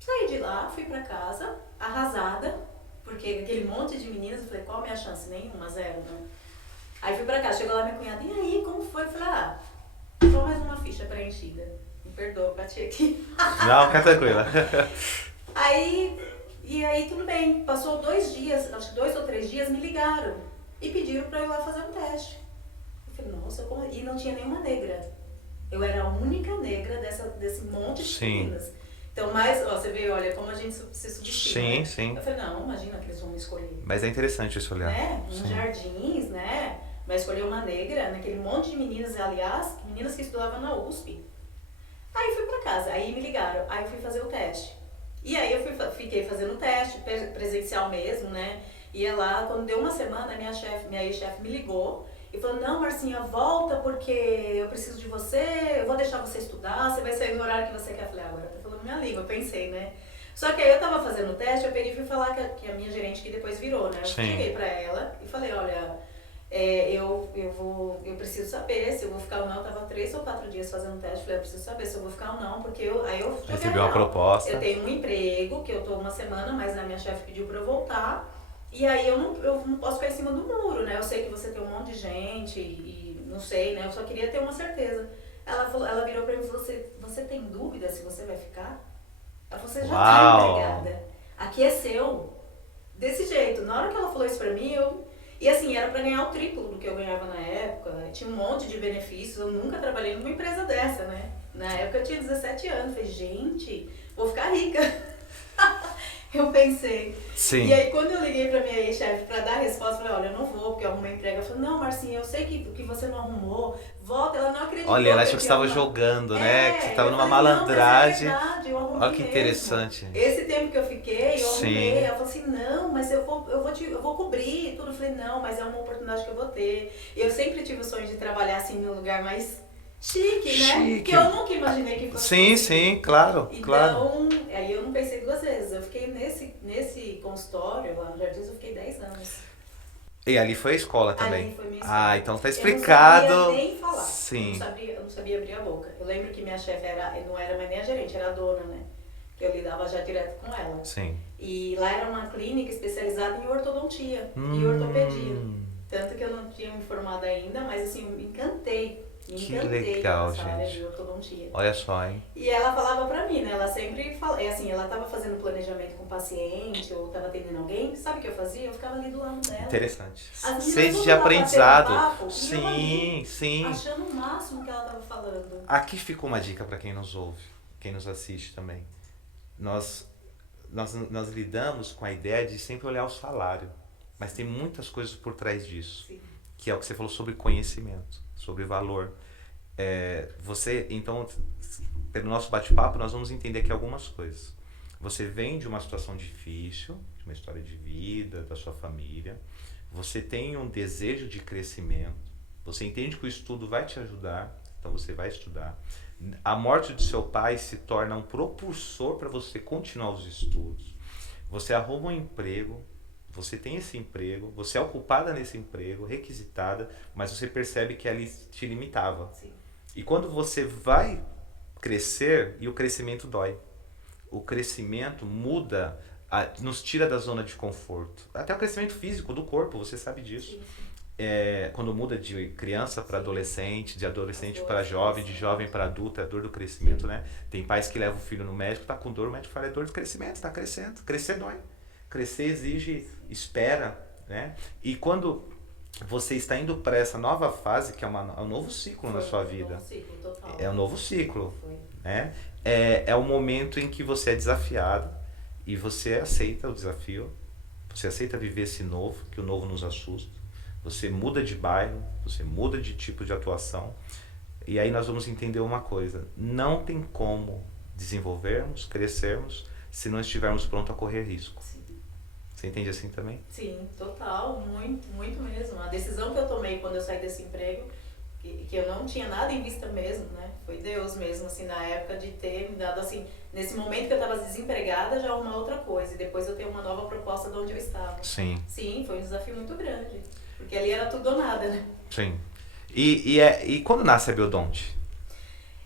Saí de lá, fui pra casa, arrasada, porque aquele monte de meninas, eu falei, qual a minha chance? Nenhuma, zero, né? Aí fui pra casa, chegou lá minha cunhada, e aí, como foi? Eu falei, só mais uma ficha preenchida. Me perdoa, bati aqui. Não, fica tranquila. E aí tudo bem, passou 2 dias, acho que 2 ou 3 dias, me ligaram e pediram pra eu ir lá fazer um teste. Eu falei, nossa, como... E não tinha nenhuma negra. Eu era a única negra desse monte de meninas. Então, você vê, olha, como a gente se subestima. Sim. Eu falei, não, imagina que eles vão me escolher. Mas é interessante esse olhar. Né? Nos Jardins, né? Mas escolher uma negra, naquele monte de meninas, aliás, meninas que estudavam na USP. Aí fui pra casa, aí me ligaram, aí eu fui fazer o teste. E aí eu fiquei fazendo o teste, presencial mesmo, né? Ia lá, quando deu uma semana, minha ex-chefe me ligou e falou, não, Marcinha, volta porque eu preciso de você, eu vou deixar você estudar, você vai sair no horário que você quer. Eu falei, agora tá falando minha língua, eu pensei, né? Só que aí eu tava fazendo o teste, eu peguei e fui falar que a minha gerente que depois virou, né? Eu cheguei pra ela e falei, olha, eu preciso saber se eu vou ficar ou não. Eu tava 3 ou 4 dias fazendo teste, falei, eu preciso saber se eu vou ficar ou não, porque aí eu recebi uma proposta. Eu tenho um emprego, que eu tô uma semana, mas a minha chefe pediu pra eu voltar, e aí eu não posso ficar em cima do muro, né? Eu sei que você tem um monte de gente e não sei, né? Eu só queria ter uma certeza. Ela virou pra mim e falou, você tem dúvida se você vai ficar? Ela falou, você já tá empregada, aqui é seu. Desse jeito, na hora que ela falou isso pra mim, E assim, era pra ganhar o triplo do que eu ganhava na época, tinha um monte de benefícios, eu nunca trabalhei numa empresa dessa, né? Na época eu tinha 17 anos, falei, gente, vou ficar rica. Eu pensei. Sim. E aí quando eu liguei pra minha ex-chefe pra dar a resposta, eu falei, olha, eu não vou, porque eu arrumei emprego. Ela falou, não, Marcinha, eu sei que você não arrumou, volta. Ela não acreditou. Olha, ela achou que você estava jogando, né? Que você estava numa malandragem. Não, mas é verdade, eu arrumei. Olha que interessante. Mesmo. Esse tempo que eu fiquei, eu arrumei. Ela falou assim, não, mas eu vou cobrir tudo. Eu falei, não, mas é uma oportunidade que eu vou ter. Eu sempre tive o sonho de trabalhar assim num lugar mais chique, né? Porque eu nunca imaginei que fosse. Sim, claro, então, claro. Aí eu não pensei 2 vezes. Eu fiquei nesse consultório lá no Jardins, eu fiquei 10 anos. E ali foi a escola também? Ali foi minha escola. Então tá explicado. Eu não sabia nem falar. Sim. Eu não sabia abrir a boca. Eu lembro que minha chefe não era mais nem a gerente, era a dona, né? Que eu lidava já direto com ela. Sim. E lá era uma clínica especializada em ortodontia e ortopedia. Tanto que eu não tinha me formado ainda, mas assim, me encantei. Que legal, nessa área gente. de ortodontia. Olha só, hein? E ela falava pra mim, né? Ela sempre fala, assim, ela tava fazendo planejamento com o paciente ou tava atendendo alguém, sabe o que eu fazia? Eu ficava ali do lado dela. Interessante. Sede de aprendizado. Papo, Sim. Achando o máximo que ela tava falando. Aqui fica uma dica para quem nos ouve, quem nos assiste também. Nós lidamos com a ideia de sempre olhar o salário, mas tem muitas coisas por trás disso. Sim. Que é o que você falou sobre conhecimento, sobre valor. Então, pelo nosso bate-papo, nós vamos entender aqui algumas coisas. Você vem de uma situação difícil, de uma história de vida, da sua família. Você tem um desejo de crescimento. Você entende que o estudo vai te ajudar, então você vai estudar. A morte de seu pai se torna um propulsor para você continuar os estudos. Você arruma um emprego, você tem esse emprego, você é ocupada nesse emprego, requisitada, mas você percebe que ali te limitava. Sim. E quando você vai crescer, e o crescimento dói. O crescimento muda, nos tira da zona de conforto. Até o crescimento físico do corpo, você sabe disso. Quando muda de criança para adolescente, de adolescente para jovem, de jovem para adulto, é a dor do crescimento, né? Tem pais que levam o filho no médico, tá com dor, o médico fala, é dor de crescimento, tá crescendo. Crescer dói. Crescer exige espera, né? E quando você está indo para essa nova fase, que é um novo ciclo na sua vida. É um novo ciclo, total. É um novo ciclo, né? É o momento em que você é desafiado e você aceita o desafio, você aceita viver esse novo, que o novo nos assusta. Você muda de bairro, você muda de tipo de atuação. E aí nós vamos entender uma coisa, não tem como desenvolvermos, crescermos, se não estivermos prontos a correr risco. Sim. Você entende assim também? Sim, total, muito, muito mesmo. A decisão que eu tomei quando eu saí desse emprego, que eu não tinha nada em vista mesmo, né? Foi Deus mesmo, assim, na época de ter me dado, assim, nesse momento que eu estava desempregada, já uma outra coisa. E depois eu tenho uma nova proposta de onde eu estava. Sim. Sim, foi um desafio muito grande. Porque ali era tudo ou nada, né? Sim. E quando nasce a Biodonte?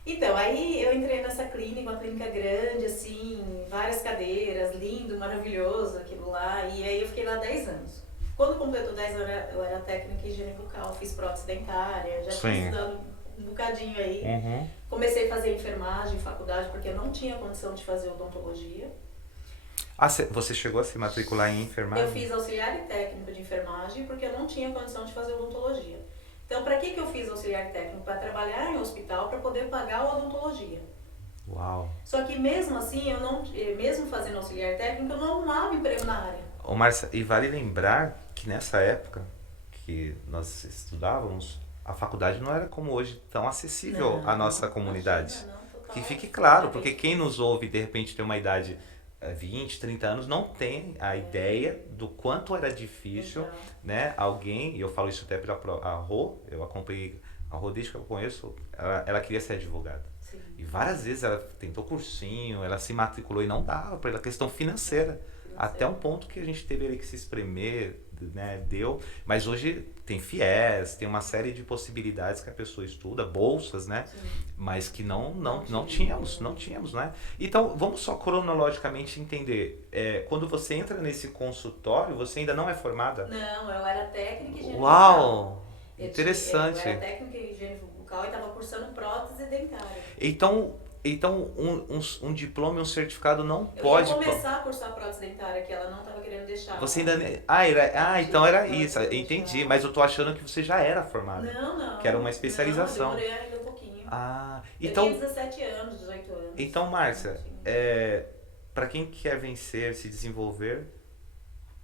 Então, aí eu entrei nessa clínica, uma clínica grande, assim, várias cadeiras, lindo, maravilhoso aquilo lá. E aí eu fiquei lá 10 anos. Quando completou 10 anos, eu era técnica em higiene bucal, fiz prótese dentária, já tinha estudado um bocadinho aí. Uhum. Comecei a fazer enfermagem, faculdade, porque eu não tinha condição de fazer odontologia. Ah, você chegou a se matricular em enfermagem? Eu fiz auxiliar e técnico de enfermagem porque eu não tinha condição de fazer odontologia. Então, para que eu fiz auxiliar técnico? Para trabalhar em hospital, para poder pagar a odontologia. Uau! Só que mesmo assim, eu não, mesmo fazendo auxiliar técnico, eu não arrumava emprego na área. Ô, Márcia, e vale lembrar que nessa época que nós estudávamos, a faculdade não era como hoje tão acessível à nossa comunidade. Imagina, não, total. Que fique claro, porque quem nos ouve de repente tem uma idade 20, 30 anos, não tem a ideia do quanto era difícil, Exato. né? Alguém, e eu falo isso até para a Rô, eu acompanhei a Rô desde que eu conheço, ela queria ser advogada. Sim. E várias vezes ela tentou cursinho, ela se matriculou e não dava, pela questão financeira. Até um ponto que a gente teve ali que se espremer, né? Deu. Mas hoje tem FIES, tem uma série de possibilidades que a pessoa estuda, bolsas, né? Sim. Mas que não tínhamos, né? Então, vamos só cronologicamente entender. Quando você entra nesse consultório, você ainda não é formada? Não, eu era técnica em higiene bucal. Uau! Eu Interessante. era técnica em higiene bucal e estava cursando prótese dentária. Então um diploma e um certificado não Eu pode... ia começar a cursar prótese dentária, que ela não estava querendo deixar. Você ainda... então era isso. Entendi. Mas eu tô achando que você já era formada. Não. Que era uma especialização. Não, demorei ainda um pouquinho. Então... Eu tinha 17 anos, 18 anos. Então, Márcia, para quem quer vencer, se desenvolver,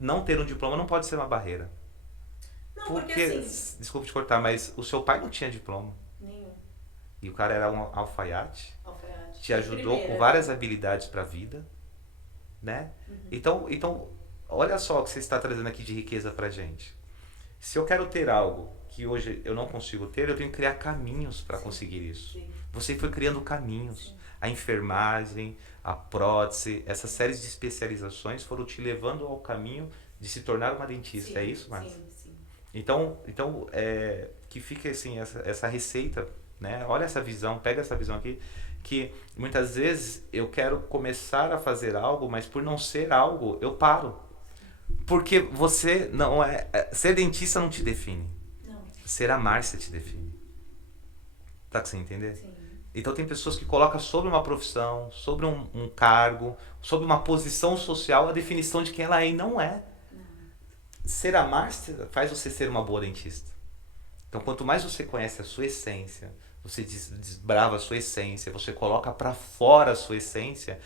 não ter um diploma não pode ser uma barreira. Não, porque assim... Desculpa te cortar, mas o seu pai não tinha diploma. Nenhum. E o cara era um alfaiate. Te ajudou Primeira. com várias habilidades para a vida, né? Uhum. Então, olha só o que você está trazendo aqui de riqueza pra gente. Se eu quero ter algo que hoje eu não consigo ter, eu tenho que criar caminhos para conseguir isso. Sim. Você foi criando caminhos. Sim. A enfermagem, a prótese, essas séries de especializações foram te levando ao caminho de se tornar uma dentista. É isso, Márcia? Sim. Então que fique assim essa receita, né? Olha essa visão, pega essa visão aqui, que muitas vezes eu quero começar a fazer algo, mas por não ser algo, eu paro. Porque você não é... Ser dentista não te define. Não. Ser a Márcia te define. Tá com você entender? Sim. Então tem pessoas que colocam sobre uma profissão, sobre um cargo, sobre uma posição social, a definição de quem ela é e não é. Não. Ser a Márcia faz você ser uma boa dentista. Então quanto mais você conhece a sua essência, você desbrava a sua essência, você coloca para fora a sua essência,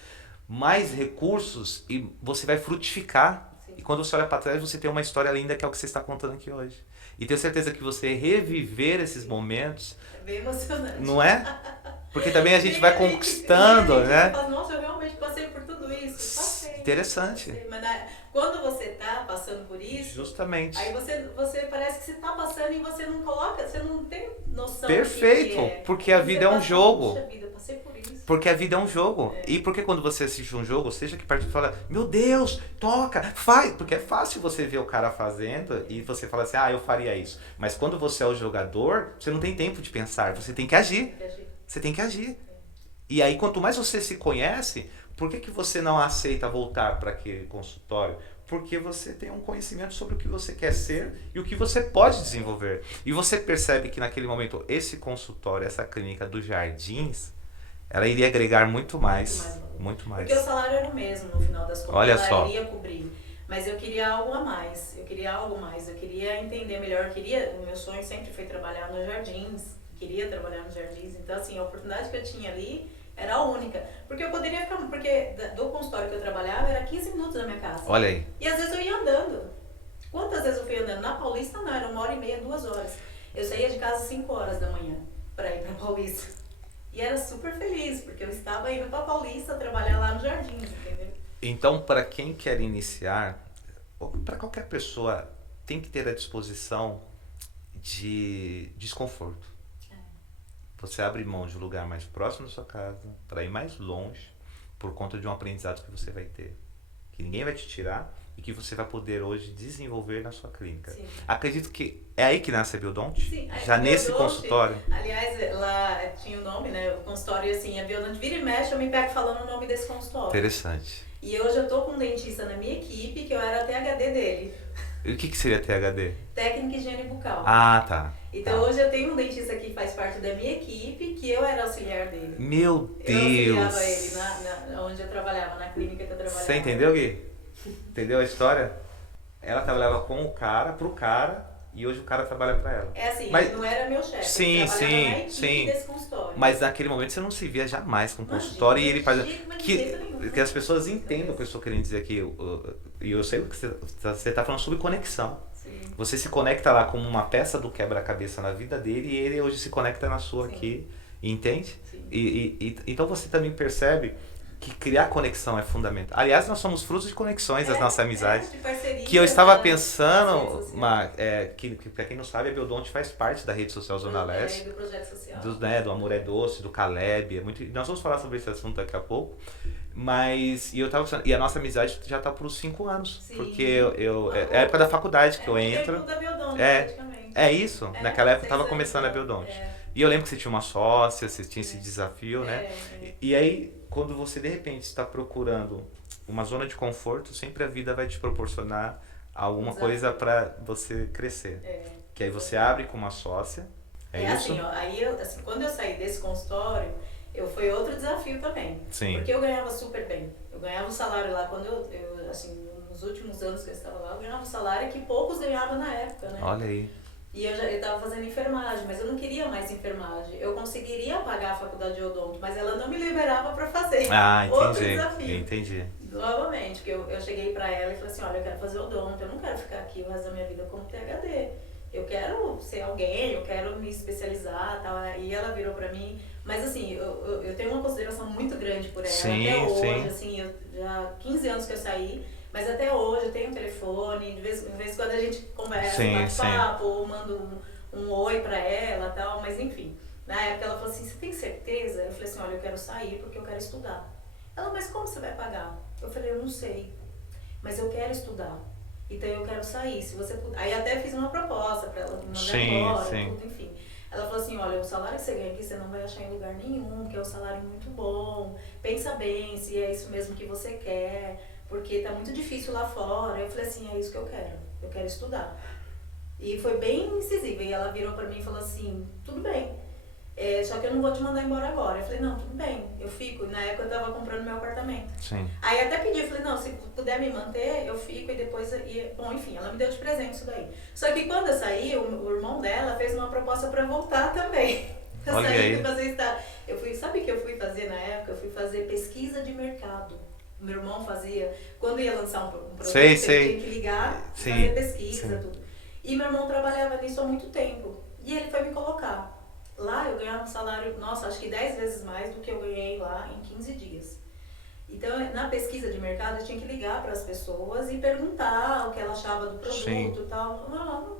mais recursos e você vai frutificar. Sim. E quando você olha para trás, você tem uma história linda que é o que você está contando aqui hoje. E tenho certeza que você reviver esses momentos... É bem emocionante. Não é? Porque também a gente vai conquistando, né? Fala, nossa, eu realmente passei por tudo isso. Passei. Interessante. Passei. Mas quando você tá passando por isso... Justamente. Aí você parece que você tá passando e você não coloca, você não tem noção. Perfeito, do que é. porque a vida é um jogo. Puxa vida, passei por isso. Porque a vida é um jogo. E porque quando você assiste um jogo, seja que parte fala, meu Deus, toca, faz. Porque é fácil você ver o cara fazendo e você fala assim, eu faria isso. Mas quando você é o jogador, você não tem tempo de pensar, você tem que agir. Você tem que agir. E aí, quanto mais você se conhece, por que você não aceita voltar para aquele consultório? Porque você tem um conhecimento sobre o que você quer ser e o que você pode desenvolver. E você percebe que naquele momento, esse consultório, essa clínica dos Jardins, ela iria agregar muito mais. Muito mais. Porque o salário era o mesmo no final das contas. Olha só. Ela iria cobrir. Mas eu queria algo a mais. Eu queria entender melhor. O meu sonho sempre foi trabalhar nos Jardins. Queria trabalhar nos Jardins. Então, assim, a oportunidade que eu tinha ali era a única. Porque eu poderia ficar... Porque do consultório que eu trabalhava era 15 minutos da minha casa. Olha aí. E às vezes eu ia andando. Quantas vezes eu fui andando? Na Paulista não, era 1h30, 2 horas. Eu saía de casa às 5 horas da manhã para ir para Paulista. E era super feliz, porque eu estava indo para Paulista trabalhar lá no Jardins, entendeu? Então, para quem quer iniciar, ou para qualquer pessoa, tem que ter a disposição de desconforto. Você abre mão de um lugar mais próximo da sua casa para ir mais longe por conta de um aprendizado que você vai ter, que ninguém vai te tirar e que você vai poder hoje desenvolver na sua clínica. Sim. Acredito que é aí que nasce a Biodonte? Sim, já nesse consultório? Aliás, lá tinha o nome, né? O consultório, assim, a Biodonte vira e mexe, eu me pego falando o nome desse consultório. Interessante. E hoje eu tô com um dentista na minha equipe, que eu era THD dele. E o que seria THD? Técnica Higiene Bucal. Ah, tá. Então tá. hoje eu tenho um dentista que faz parte da minha equipe, que eu era auxiliar dele. Meu Deus! Eu auxiliava ele onde eu trabalhava, na clínica que eu trabalhava. Você entendeu, Gui? Entendeu a história? Ela trabalhava com o cara, pro cara, e hoje o cara trabalha pra ela. É assim, Mas, ele não era meu chefe, sim, ele trabalhava sim, na equipe sim. desse consultório. Mas naquele momento você não se via jamais com o consultório e ele faz. Que as pessoas entendam o que eu estou querendo dizer aqui. E eu sei o que você está falando sobre conexão. Sim. Você se conecta lá como uma peça do quebra-cabeça na vida dele e ele hoje se conecta na sua. Sim. Aqui. Entende? Sim. Então você também percebe que criar conexão é fundamental. Aliás, nós somos frutos de conexões das nossas amizades. De parceria, que eu estava pensando, que para quem não sabe, a Biodonte faz parte da rede social Zona Leste. Do projeto social. Do Amor é Doce, do Caleb. Nós vamos falar sobre esse assunto daqui a pouco. Mas, e eu tava pensando, e a nossa amizade já tá por uns 5 anos. Sim. Porque é a época da faculdade que eu entro. Da Biodonte, é isso. Naquela época eu tava começando a Biodonte. E eu lembro que você tinha uma sócia, você tinha esse desafio, né? E aí, quando você de repente está procurando uma zona de conforto, sempre a vida vai te proporcionar alguma coisa para você crescer. Que aí você abre com uma sócia. É isso? Assim, ó, assim, quando eu saí desse consultório, foi outro desafio também. Sim. Porque eu ganhava super bem. Eu ganhava um salário lá, quando eu assim, nos últimos anos que eu estava lá, eu ganhava um salário que poucos ganhavam na época, né? Olha aí. E eu estava fazendo enfermagem, mas eu não queria mais enfermagem. Eu conseguiria pagar a faculdade de odonto, mas ela não me liberava para fazer. Ah, entendi. Outro desafio. Entendi. Novamente, que eu cheguei para ela e falei assim, olha, eu quero fazer odonto, eu não quero ficar aqui o resto da minha vida como THD. Eu quero ser alguém, eu quero me especializar, tal. E ela virou para mim, mas assim, eu tenho uma consideração muito grande por ela. Sim, até hoje, sim. assim, eu já 15 anos que eu saí. Mas até hoje eu tenho um telefone, de vez em quando a gente conversa, bate papo, ou mando um oi pra ela e tal, mas enfim. Na época ela falou assim, você tem certeza? Eu falei assim, olha, eu quero sair porque eu quero estudar. Ela, mas como você vai pagar? Eu falei, eu não sei, mas eu quero estudar. Então eu quero sair, se você puder. Aí até fiz uma proposta pra ela me mandar embora, tudo, enfim. Ela falou assim, olha, o salário que você ganha aqui você não vai achar em lugar nenhum, porque é um salário muito bom. Pensa bem se é isso mesmo que você quer. Porque tá muito difícil lá fora. Eu falei assim, é isso que eu quero estudar. E foi bem incisiva, e ela virou pra mim e falou assim, tudo bem, só que eu não vou te mandar embora agora. Eu falei, não, tudo bem, eu fico. Na época eu tava comprando meu apartamento. Sim. Aí até pedi, eu falei, não, se puder me manter, eu fico e depois... Bom, enfim, ela me deu de presente isso daí. Só que quando eu saí, o irmão dela fez uma proposta pra eu voltar também. Eu Olha saí, aí. fui fazer estágio. Sabe o que eu fui fazer na época? Eu fui fazer pesquisa de mercado. Meu irmão fazia, quando ia lançar um produto, ele tinha que ligar, fazer pesquisa, tudo. E meu irmão trabalhava nisso há muito tempo. E ele foi me colocar. Lá eu ganhava um salário, nossa, acho que 10 vezes mais do que eu ganhei lá em 15 dias. Então, na pesquisa de mercado, eu tinha que ligar para as pessoas e perguntar o que ela achava do produto e tal. Não,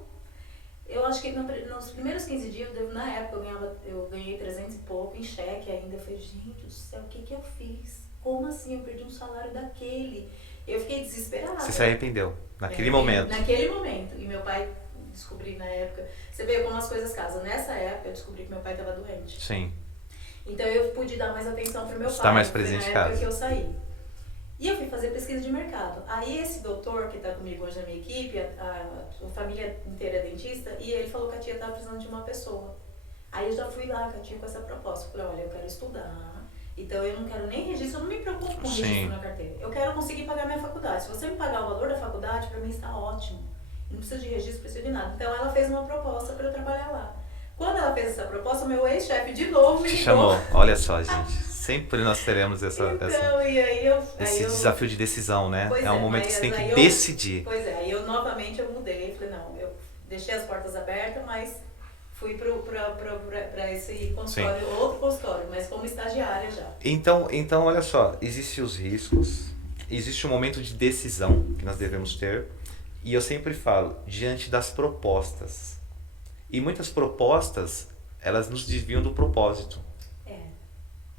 eu acho que nos primeiros 15 dias, na época eu ganhei 300 e pouco em cheque ainda. Eu falei, gente do céu, o que eu fiz? Como assim? Eu perdi um salário daquele. Eu fiquei desesperada. Você se arrependeu naquele momento? Naquele momento. E meu pai, descobri na época. Você vê como as coisas casam. Nessa época eu descobri que meu pai estava doente. Sim. Então eu pude dar mais atenção pro meu pai. Está mais presente em casa. Na época que eu saí. E eu fui fazer pesquisa de mercado. Aí esse doutor que está comigo hoje na minha equipe, a família inteira é dentista, e ele falou que a tia estava precisando de uma pessoa. Aí eu já fui lá com a tia com essa proposta. Falei, olha, eu quero estudar. Então eu não quero nem registro, eu não me preocupo com registro na carteira. Eu quero conseguir pagar minha faculdade. Se você me pagar o valor da faculdade, para mim está ótimo. Não precisa de registro, não precisa de nada. Então ela fez uma proposta para eu trabalhar lá. Quando ela fez essa proposta, meu ex-chefe de novo me ligou. Chamou. Olha só, gente. Sempre nós teremos esse desafio de decisão, né? Pois é um momento que você tem que decidir. Pois é, aí eu novamente eu mudei. Falei, não, eu deixei as portas abertas, mas fui para esse consultório, outro consultório, mas como estagiária já. Então, olha só, existem os riscos, existe um momento de decisão que nós devemos ter, e eu sempre falo, diante das propostas. E muitas propostas, elas nos desviam do propósito.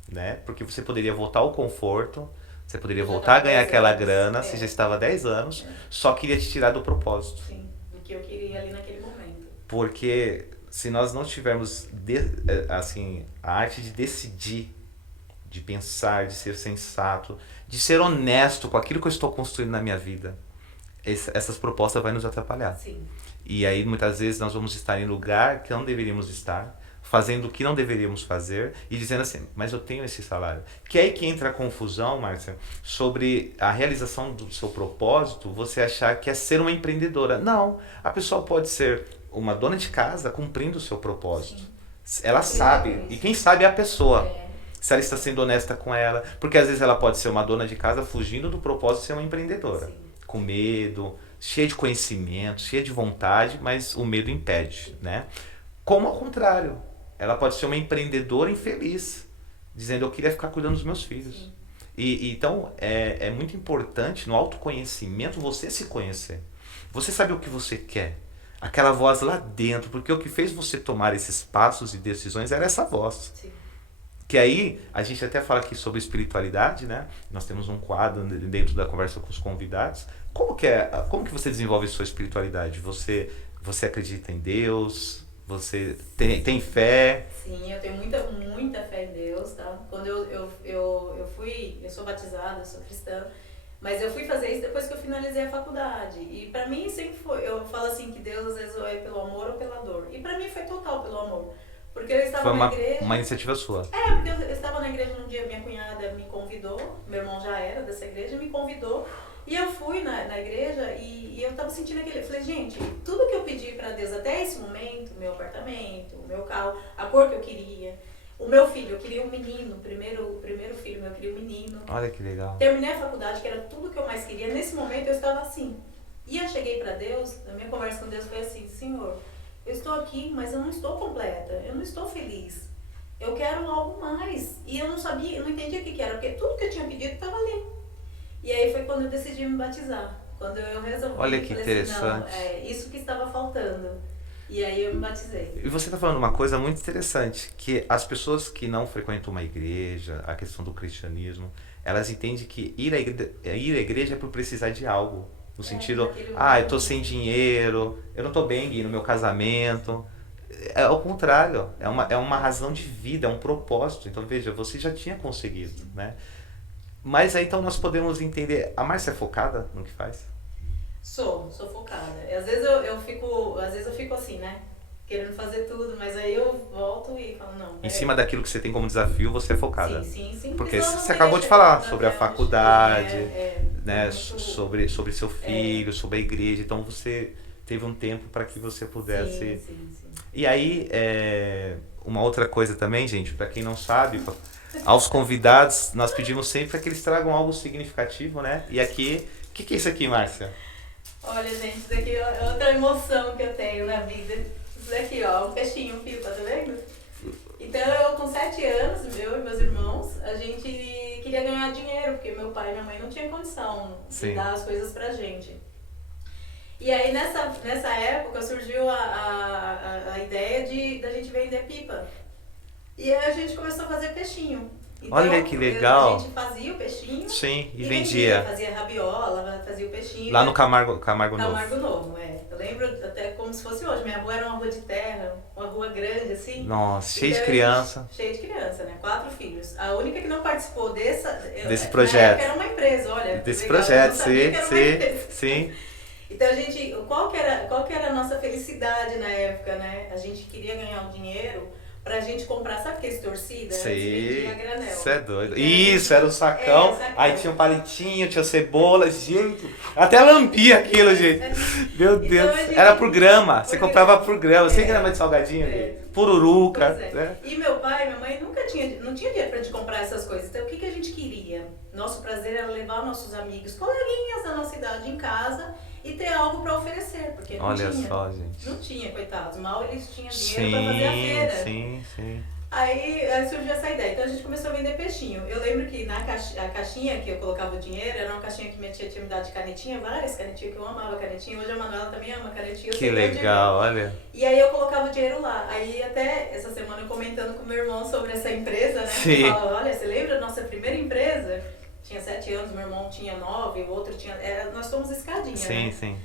Né? Porque você poderia voltar ao conforto, você poderia voltar a ganhar aquela grana, você já estava há 10 anos, só queria te tirar do propósito. Sim, do que eu queria ali naquele momento. Porque se nós não tivermos assim, a arte de decidir, de pensar, de ser sensato, de ser honesto com aquilo que eu estou construindo na minha vida, essas propostas vão nos atrapalhar. Sim. E aí muitas vezes nós vamos estar em lugar que não deveríamos estar, fazendo o que não deveríamos fazer e dizendo assim, mas eu tenho esse salário. Que é aí que entra a confusão, Márcia, sobre a realização do seu propósito, você achar que é ser uma empreendedora. Não, a pessoa pode ser uma dona de casa cumprindo o seu propósito. Sim. Ela sabe, e quem sabe é a pessoa. Se ela está sendo honesta com ela, porque às vezes ela pode ser uma dona de casa fugindo do propósito de ser uma empreendedora. Sim. Com medo, cheia de conhecimento, cheia de vontade, mas o medo impede, né? Como ao contrário, ela pode ser uma empreendedora infeliz, dizendo eu queria ficar cuidando dos meus filhos. Então é muito importante no autoconhecimento você se conhecer. Você sabe o que você quer. Aquela voz lá dentro, porque o que fez você tomar esses passos e decisões era essa voz. Sim. Que aí, a gente até fala aqui sobre espiritualidade, né? Nós temos um quadro dentro da conversa com os convidados. Como que você desenvolve sua espiritualidade? Você acredita em Deus? Você tem fé? Sim, eu tenho muita fé em Deus, tá? Quando eu sou batizada, eu sou cristã, mas eu fui fazer isso depois que eu finalizei a faculdade. E pra mim sempre foi, eu falo assim que Deus às vezes ou é pelo amor ou pela dor. E pra mim foi total pelo amor. Porque eu estava na igreja... Uma iniciativa sua. Porque eu estava na igreja um dia, minha cunhada me convidou, meu irmão já era dessa igreja, me convidou, e eu fui na igreja e eu estava sentindo aquele... Eu falei, gente, tudo que eu pedi para Deus até esse momento, meu apartamento, o meu carro, a cor que eu queria, o meu filho, eu queria um menino, o primeiro filho meu, eu queria um menino. Olha que legal. Terminei a faculdade, que era tudo que eu mais queria, nesse momento eu estava assim. E eu cheguei para Deus, a minha conversa com Deus foi assim, Senhor, eu estou aqui, mas eu não estou completa, eu não estou feliz. Eu quero algo mais. E eu não sabia, eu não entendia o que era, porque tudo que eu tinha pedido estava ali. E aí foi quando eu decidi me batizar. Quando eu resolvi. Olha que interessante. Assim, não, é isso que estava faltando. E aí eu me batizei. E você está falando uma coisa muito interessante, que as pessoas que não frequentam uma igreja, a questão do cristianismo, elas entendem que ir à igreja é por precisar de algo. No sentido, eu tô sem dinheiro, eu não tô bem no meu casamento. É ao contrário, é uma razão de vida, é um propósito. Então veja, você já tinha conseguido, né? Mas aí então nós podemos entender, a Márcia é focada no que faz? Sou focada. Às vezes eu fico assim, né? Querendo fazer tudo, mas aí eu volto e falo, não. Em cima daquilo que você tem como desafio, você é focada. Sim. Porque você acabou de falar sobre a faculdade, né? Sobre seu filho, sobre a igreja. Então você teve um tempo para que você pudesse... Sim. E aí, uma outra coisa também, gente, para quem não sabe, aos convidados, nós pedimos sempre para que eles tragam algo significativo, né? E aqui, o que é isso aqui, Márcia? Olha, gente, isso daqui é outra emoção que eu tenho na vida. Isso daqui, ó, um peixinho, um fio, tá vendo? Então, eu com 7 anos, eu e meus irmãos, a gente queria ganhar dinheiro, porque meu pai e minha mãe não tinham condição de dar as coisas pra gente. E aí, nessa época, surgiu a ideia da gente vender pipa. E aí a gente começou a fazer peixinho. Então, olha que legal. A gente fazia o peixinho. Sim, e vendia. Fazia rabiola, fazia o peixinho. Lá no Camargo Novo. Camargo Novo, Eu lembro até como se fosse hoje. Minha rua era uma rua de terra, uma rua grande, assim. Nossa, cheia de criança. Cheia de criança, né? 4 filhos. A única que não participou desse projeto. Era uma empresa, olha. Desse legal, projeto, sim. Então, qual que era a nossa felicidade na época, né? A gente queria ganhar um dinheiro pra gente comprar, sabe aqueles torcida? Sei, a granel. Isso é doido. Isso, era o sacão, aí tinha um palitinho, tinha cebola, gente, até lambia aquilo, gente. Meu Deus, então, era por grama, você comprava por grama, 100 gramas de salgadinho, pururuca. Né? E meu pai e minha mãe não tinha dinheiro pra gente comprar essas coisas, então o que a gente queria? Nosso prazer era levar nossos amigos, coleguinhas da nossa idade em casa e ter algo para oferecer, porque não tinha. Olha só, gente. Não tinha, coitados. Mal eles tinham dinheiro para fazer a feira. Sim. Aí surgiu essa ideia. Então a gente começou a vender peixinho. Eu lembro que a caixinha que eu colocava o dinheiro era uma caixinha que minha tia tinha me dado de canetinha, várias canetinhas, que eu amava canetinha. Hoje a Manuela também ama canetinha. Que legal, olha. E aí eu colocava o dinheiro lá. Aí até essa semana eu comentando com meu irmão sobre essa empresa, né? Sim. Eu falava, olha, você lembra da nossa primeira empresa? Tinha 7 anos, meu irmão tinha 9, o outro tinha... nós somos escadinha, sim, né? Sim.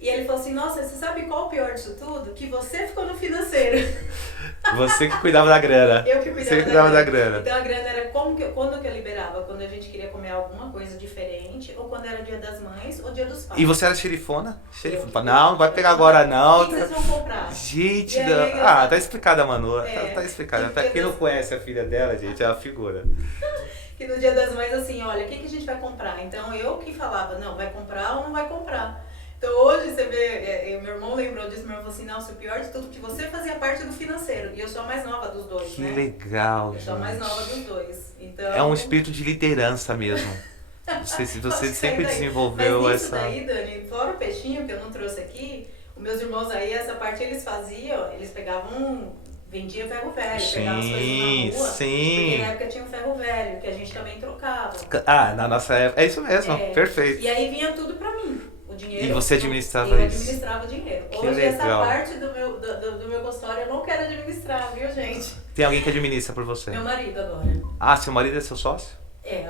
E ele falou assim, nossa, você sabe qual o pior disso tudo? Que você ficou no financeiro. Você que cuidava da grana. Eu que cuidava, Você que cuidava da grana. Então a grana era quando que eu liberava? Quando a gente queria comer alguma coisa diferente, ou quando era dia das mães, ou dia dos pais. E você era xerifona? Não vai pegar agora não. O que vocês vão comprar? Gente, aí, tá explicada a Manu. É. Tá explicada. Pra quem não conhece a filha dela, gente, é uma figura. Que no dia das mães, assim, olha, o que a gente vai comprar? Então eu que falava, não, vai comprar ou não vai comprar? Então hoje você vê, meu irmão lembrou disso, meu irmão falou assim, não, o pior de tudo é que você fazia parte do financeiro. E eu sou a mais nova dos dois, Que né? legal, Eu sou a mais nova dos dois. Então... É um espírito de liderança mesmo. Você sempre desenvolveu Mas isso essa... daí, Dani, fora o peixinho que eu não trouxe aqui, os meus irmãos aí, essa parte eles faziam, eles pegavam... Vendia ferro velho, pegava as coisas na rua, sim. Porque na época tinha um ferro velho, que a gente também trocava. Na nossa época, é isso mesmo, perfeito. E aí vinha tudo pra mim, o dinheiro. E você administrava eu isso? Eu administrava o dinheiro. Que Hoje legal. essa parte do meu consultório eu não quero administrar, viu, gente? Tem alguém que administra por você? Meu marido agora. Seu marido é seu sócio?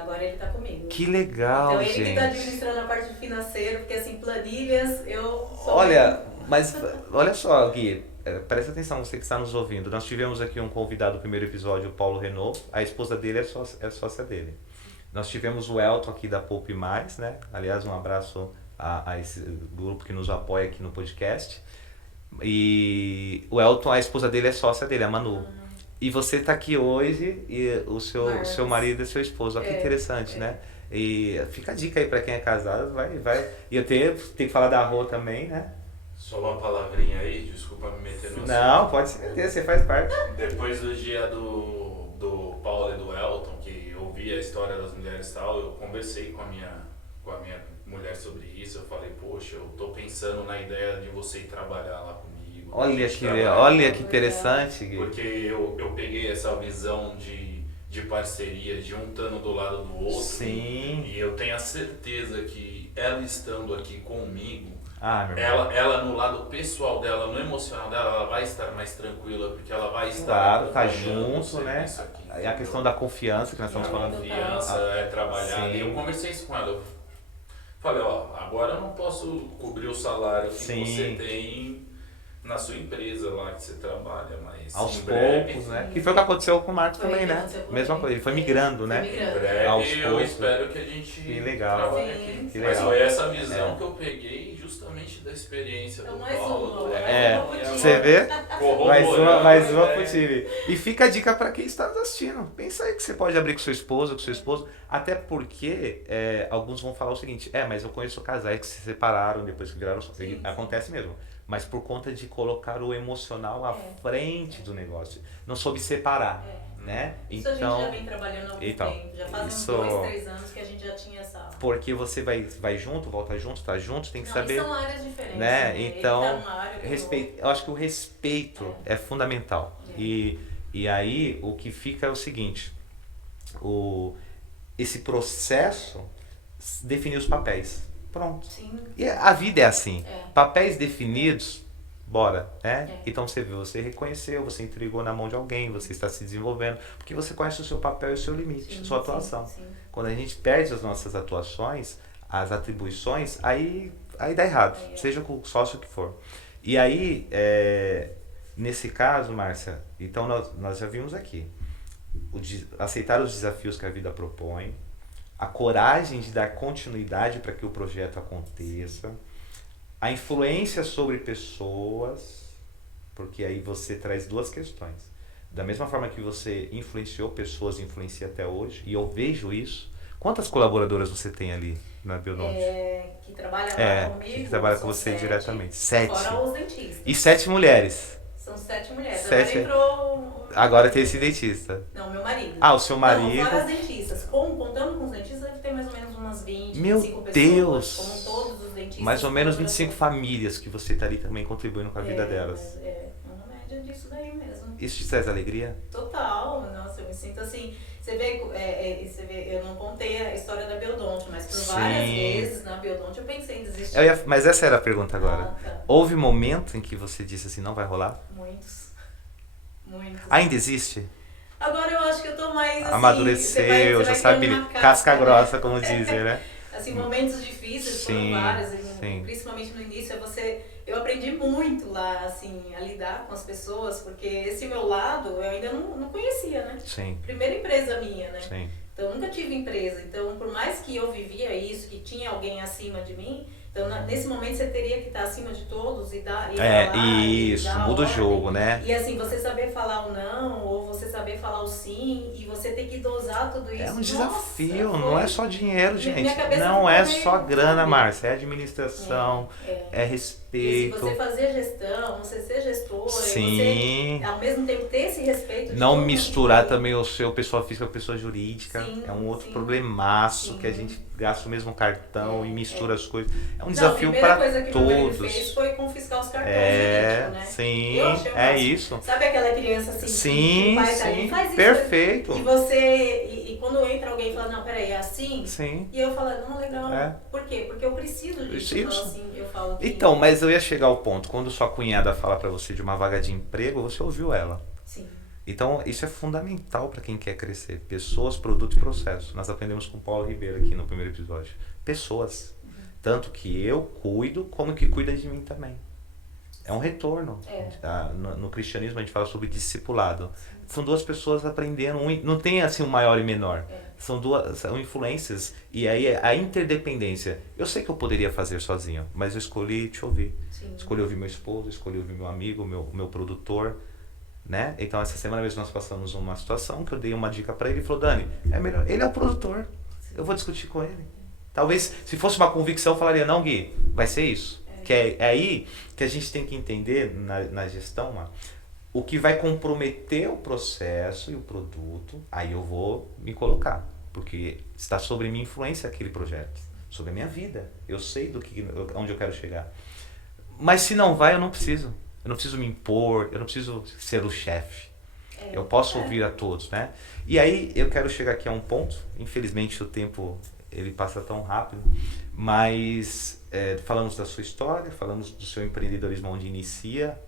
Agora ele tá comigo. Que legal, então, gente. Então ele que tá administrando a parte financeira, porque assim, planilhas, eu sou... Mas olha só, Gui, presta atenção, você que está nos ouvindo. Nós tivemos aqui um convidado no primeiro episódio, o Paulo Renault. A esposa dele é sócia dele. Nós tivemos o Elton aqui da Poupe Mais, né? Aliás, um abraço a esse grupo que nos apoia aqui no podcast. E o Elton, a esposa dele é sócia dele, a Manu. E você está aqui hoje e o seu marido é seu esposo. Olha que interessante, né? E fica a dica aí para quem é casado, vai. E eu tenho que falar da Rô também, né? Só uma palavrinha aí, desculpa me meter no assunto. Não, pode se meter, você faz parte. Depois do dia do Paulo e do Elton, que eu ouvi a história das mulheres e tal, eu conversei com a minha mulher sobre isso. Eu falei, poxa, eu tô pensando na ideia de você ir trabalhar lá comigo. Olha que interessante, Gui. Porque eu peguei essa visão de parceria, de um estando do lado do outro. Sim. E eu tenho a certeza que ela estando aqui comigo, meu irmão. ela no lado pessoal dela, no emocional dela, ela vai estar mais tranquila, porque ela vai estar tá junto, né? Aqui, é a questão da confiança que nós estamos falando. Confiança é trabalhar. Sim. E eu conversei isso com ela. Eu falei, agora eu não posso cobrir o salário que você tem na sua empresa lá que você trabalha, mas aos breve, poucos, né? Que foi o que aconteceu com o Marcos também, né? Mesma coisa, ele foi migrando, né? Em breve aos eu poucos. Espero que a gente trabalhe aqui. Que mas legal. foi essa visão que eu peguei justamente da experiência do Paulo. Você vê? Mais uma pro né? time. E fica a dica para quem está nos assistindo. Pensa aí que você pode abrir com sua esposa, com seu esposo, até porque alguns vão falar o seguinte, mas eu conheço casais que se separaram depois que viraram sócios. Acontece mesmo. Mas por conta de colocar o emocional à frente do negócio. Não soube separar, né? Isso então, a gente já vem trabalhando há algum tempo. Já faz uns 2, 3 anos que a gente já tinha essa... Porque você vai junto, volta junto, tá junto, tem que saber... são áreas diferentes. Né? Então, ele tá numa área que eu acho que o respeito é fundamental. E aí, o que fica é o seguinte, esse processo definir os papéis. Pronto. Sim. E a vida é assim. Papéis definidos, bora, né? Então você reconheceu, você entregou na mão de alguém, você está se desenvolvendo, porque você conhece o seu papel e o seu limite, sua atuação. Sim. Quando a gente perde as nossas atuações, as atribuições, aí dá errado, seja com o sócio que for. E aí, nesse caso, Márcia, então nós já vimos aqui, aceitar os desafios que a vida propõe, a coragem de dar continuidade para que o projeto aconteça, a influência sobre pessoas, porque aí você traz duas questões. Da mesma forma que você influenciou pessoas, influencia até hoje, e eu vejo isso. Quantas colaboradoras você tem ali na Biodonte? Que trabalha lá comigo. Que trabalha com você 7, diretamente. 7. Fora os dentistas. E 7 mulheres. São 7 mulheres. 7. Agora tem esse dentista. Não, meu marido. O seu marido. Não, fora as dentistas. Contando com os dentistas, deve ter mais ou menos umas 20, Meu 25 pessoas. Deus! Como todos os dentistas. Mais ou menos 25 famílias que você está ali também contribuindo com a vida delas. média disso daí mesmo. Isso te traz alegria? Total, nossa, eu me sinto assim. Você vê, eu não contei a história da Biodonte, mas por várias vezes na Biodonte eu pensei em desistir. Mas essa era a pergunta agora. Tá. Houve momento em que você disse assim, não vai rolar? Muitos. Ainda existe? Agora eu acho que eu tô mais assim... Amadureceu, você já vai sabe, criando uma casca grossa, como dizem, né? Assim, momentos difíceis Sim, foram vários, sim. principalmente no início, eu aprendi muito lá, assim, a lidar com as pessoas, porque esse meu lado eu ainda não conhecia, né? Sim. Primeira empresa minha, né? Sim. Então eu nunca tive empresa, então por mais que eu vivia isso, que tinha alguém acima de mim, então nesse momento você teria que estar acima de todos e dar isso, dar muda o ordem. jogo, né? E assim, você saber falar o não, ou você saber falar o sim, e você ter que dosar tudo isso. É um desafio, Nossa, não é só dinheiro, gente. Minha cabeça Não é ficou só meio- grana, Márcia. É administração, é E se respeito. você fazer gestão, você ser gestora, Sim. e você ao mesmo tempo ter esse respeito de Não todo misturar mundo. também o seu pessoa física com a pessoa jurídica. Sim, É um outro sim. problemaço Sim. que a gente gasta o mesmo cartão e mistura as coisas. É um Não, desafio a primeira para coisa que meu marido todos. fez foi confiscar os cartões É, jurídicos, né? sim, Eu achei o é máximo. isso. Sabe aquela criança assim, que Sim, o pai tá ali, sim, faz isso. perfeito. E você, e quando entra alguém e fala, não, peraí, é assim? Sim. E eu falo, não, legal. É. Por quê? Porque eu preciso disso. Isso. Eu falo assim, eu falo que... Então, mas eu ia chegar ao ponto. Quando sua cunhada fala pra você de uma vaga de emprego, você ouviu ela. Sim. Então, isso é fundamental para quem quer crescer. Pessoas, produto e processo. Nós aprendemos com o Paulo Ribeiro aqui no primeiro episódio. Pessoas. Tanto que eu cuido, como que cuida de mim também. É um retorno. No cristianismo a gente fala sobre discipulado. São duas pessoas aprendendo. Não tem assim um maior e menor. São influências. E aí a interdependência. Eu sei que eu poderia fazer sozinho, mas eu escolhi te ouvir. Sim. Escolhi ouvir meu esposo, escolhi ouvir meu amigo, meu produtor. Né? Então essa semana mesmo nós passamos uma situação que eu dei uma dica para ele e falou, Dani, é melhor, ele é o produtor, eu vou discutir com ele. Talvez se fosse uma convicção eu falaria, não Gui, vai ser isso. Que é aí que a gente tem que entender na gestão, o que vai comprometer o processo e o produto, aí eu vou me colocar, porque está sobre minha influência aquele projeto, sobre a minha vida, eu sei onde eu quero chegar. Mas se não vai, eu não preciso. Eu não preciso me impor, eu não preciso ser o chefe. Eu posso ouvir a todos, né? E aí eu quero chegar aqui a um ponto, infelizmente o tempo ele passa tão rápido, mas falamos da sua história, falamos do seu empreendedorismo onde inicia.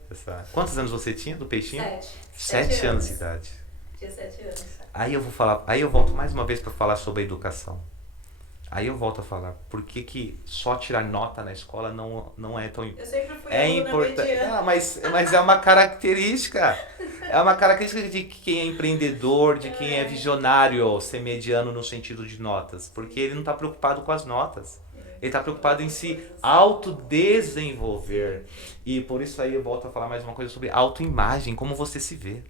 Quantos anos você tinha do peixinho? 7 anos de idade. Tinha 7 anos. Aí eu volto mais uma vez para falar sobre a educação. Aí eu volto a falar, por que só tirar nota na escola não é tão importante? Eu sempre fui É importante. Mas é uma característica. É uma característica de quem é empreendedor, de quem é visionário, ser mediano no sentido de notas. Porque ele não está preocupado com as notas. Ele está preocupado em se autodesenvolver. E por isso aí eu volto a falar mais uma coisa sobre autoimagem, como você se vê.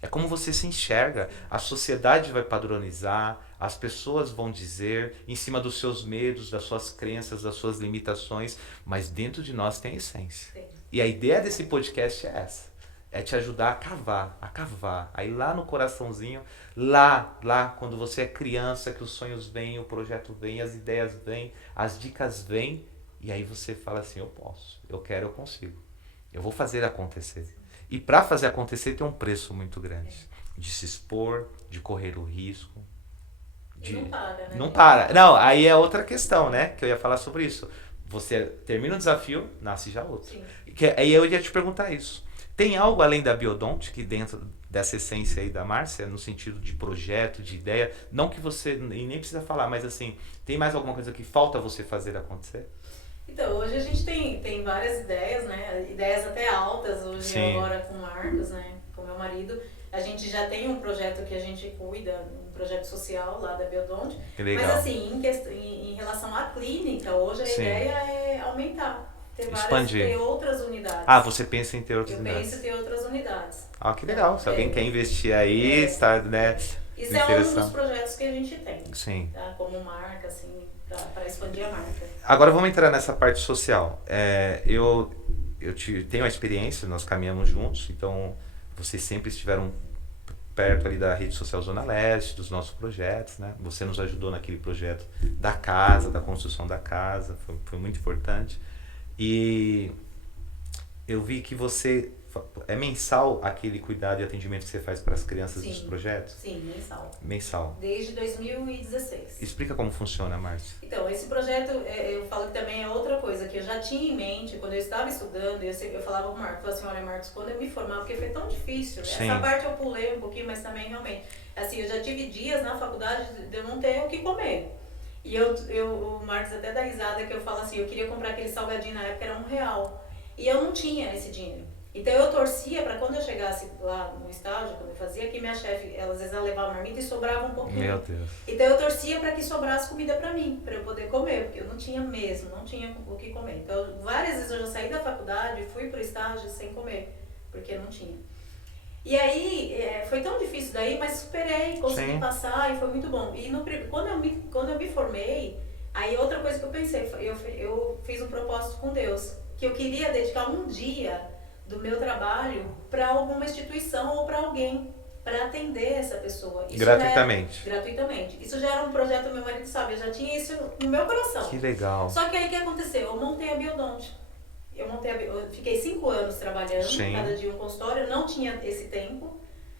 É como você se enxerga. A sociedade vai padronizar, as pessoas vão dizer, em cima dos seus medos, das suas crenças, das suas limitações, mas dentro de nós tem essência. Sim. E a ideia desse podcast é essa. É te ajudar a cavar. Aí lá no coraçãozinho, lá quando você é criança, que os sonhos vêm, o projeto vem, as ideias vêm, as dicas vêm, e aí você fala assim, eu posso, eu quero, eu consigo. Eu vou fazer acontecer. E para fazer acontecer tem um preço muito grande. De se expor, de correr o risco. Não para, né? Não para. Não, aí é outra questão, né? Que eu ia falar sobre isso. Você termina um desafio, nasce já outro. Sim. Aí eu ia te perguntar isso. Tem algo além da Biodonte, que dentro dessa essência aí da Márcia, no sentido de projeto, de ideia, não que você nem precisa falar, mas assim, tem mais alguma coisa que falta você fazer acontecer? Então, hoje a gente tem várias ideias, né? Ideias até altas, hoje Sim. agora com o Marcos, né? Com meu marido. A gente já tem um projeto que a gente cuida, um projeto social lá da Biodonte. Que legal. Mas assim, em relação à clínica, hoje a Sim. ideia é aumentar. Expandir. Ter outras unidades. Você pensa em ter outras Eu unidades? penso em ter outras unidades. Que legal. Se alguém quer investir aí, está, né? Isso é um dos projetos que a gente tem. Sim. Tá? Como marca, assim, para expandir a marca. Agora vamos entrar nessa parte social. Eu tenho a experiência, nós caminhamos juntos, então vocês sempre estiveram perto ali da rede social Zona Leste, dos nossos projetos, né? Você nos ajudou naquele projeto da casa, da construção da casa, foi muito importante. E eu vi que você É mensal aquele cuidado e atendimento que você faz para as crianças dos Sim. projetos? Sim, mensal. Mensal. Desde 2016. Explica como funciona, Márcia. Então, esse projeto, eu falo que também é outra coisa que eu já tinha em mente quando eu estava estudando. Eu falava com o Marcos, falava assim, olha Marcos, quando eu me formar, porque foi tão difícil, Sim. essa parte eu pulei um pouquinho, mas também realmente, assim, eu já tive dias na faculdade de eu não ter o que comer. E o Marcos até dá risada que eu falo assim, eu queria comprar aquele salgadinho na época, era R$1. E eu não tinha esse dinheiro. Então eu torcia para quando eu chegasse lá no estágio, quando eu fazia, que minha chefe, às vezes ela levava marmita e sobrava um pouquinho. Meu Deus. Então eu torcia para que sobrasse comida para mim, para eu poder comer, porque eu não tinha mesmo, não tinha o que comer. Então várias vezes eu já saí da faculdade e fui pro estágio sem comer, porque não tinha. E aí foi tão difícil daí, mas superei, consegui Sim. passar e foi muito bom. E quando eu me formei, aí outra coisa que eu pensei, eu fiz um propósito com Deus, que eu queria dedicar um dia do meu trabalho para alguma instituição ou para alguém, para atender essa pessoa. Isso Gratuitamente. Gratuitamente. Isso já era um projeto, meu marido sabe, eu já tinha isso no meu coração. Que legal. Só que aí o que aconteceu? Eu montei a Biodonte. Eu fiquei 5 anos trabalhando, Sim. cada dia um consultório, eu não tinha esse tempo,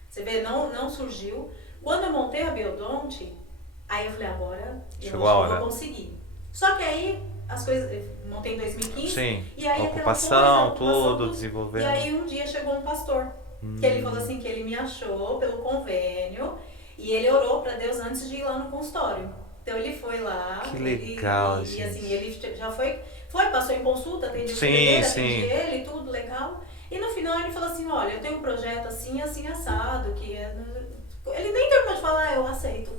você vê, não surgiu. Quando eu montei a Biodonte, aí eu falei, agora Chegou a hora. eu vou conseguir. Só que aí as coisas, eu montei em 2015, Sim. e aí Ocupação, tudo, tudo. desenvolvendo. E aí um dia chegou um pastor, que ele falou assim, que ele me achou pelo convênio, e ele orou para Deus antes de ir lá no consultório. Então ele foi lá, Que legal, e gente. assim, ele já foi, passou em consulta, atendi o Sim, filho dele, sim. atendi ele, tudo legal. E no final ele falou assim, olha, eu tenho um projeto assim, assim, assado, que é... Ele nem terminou de falar, eu aceito.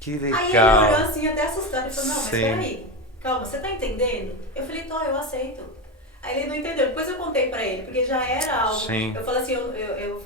Que legal. Aí ele olhou assim, até assustado, e falou, não, mas Sim. peraí, calma, você tá entendendo? Eu falei, tô, eu aceito. Aí ele não entendeu, depois eu contei pra ele, porque já era algo. Sim. Eu falei assim,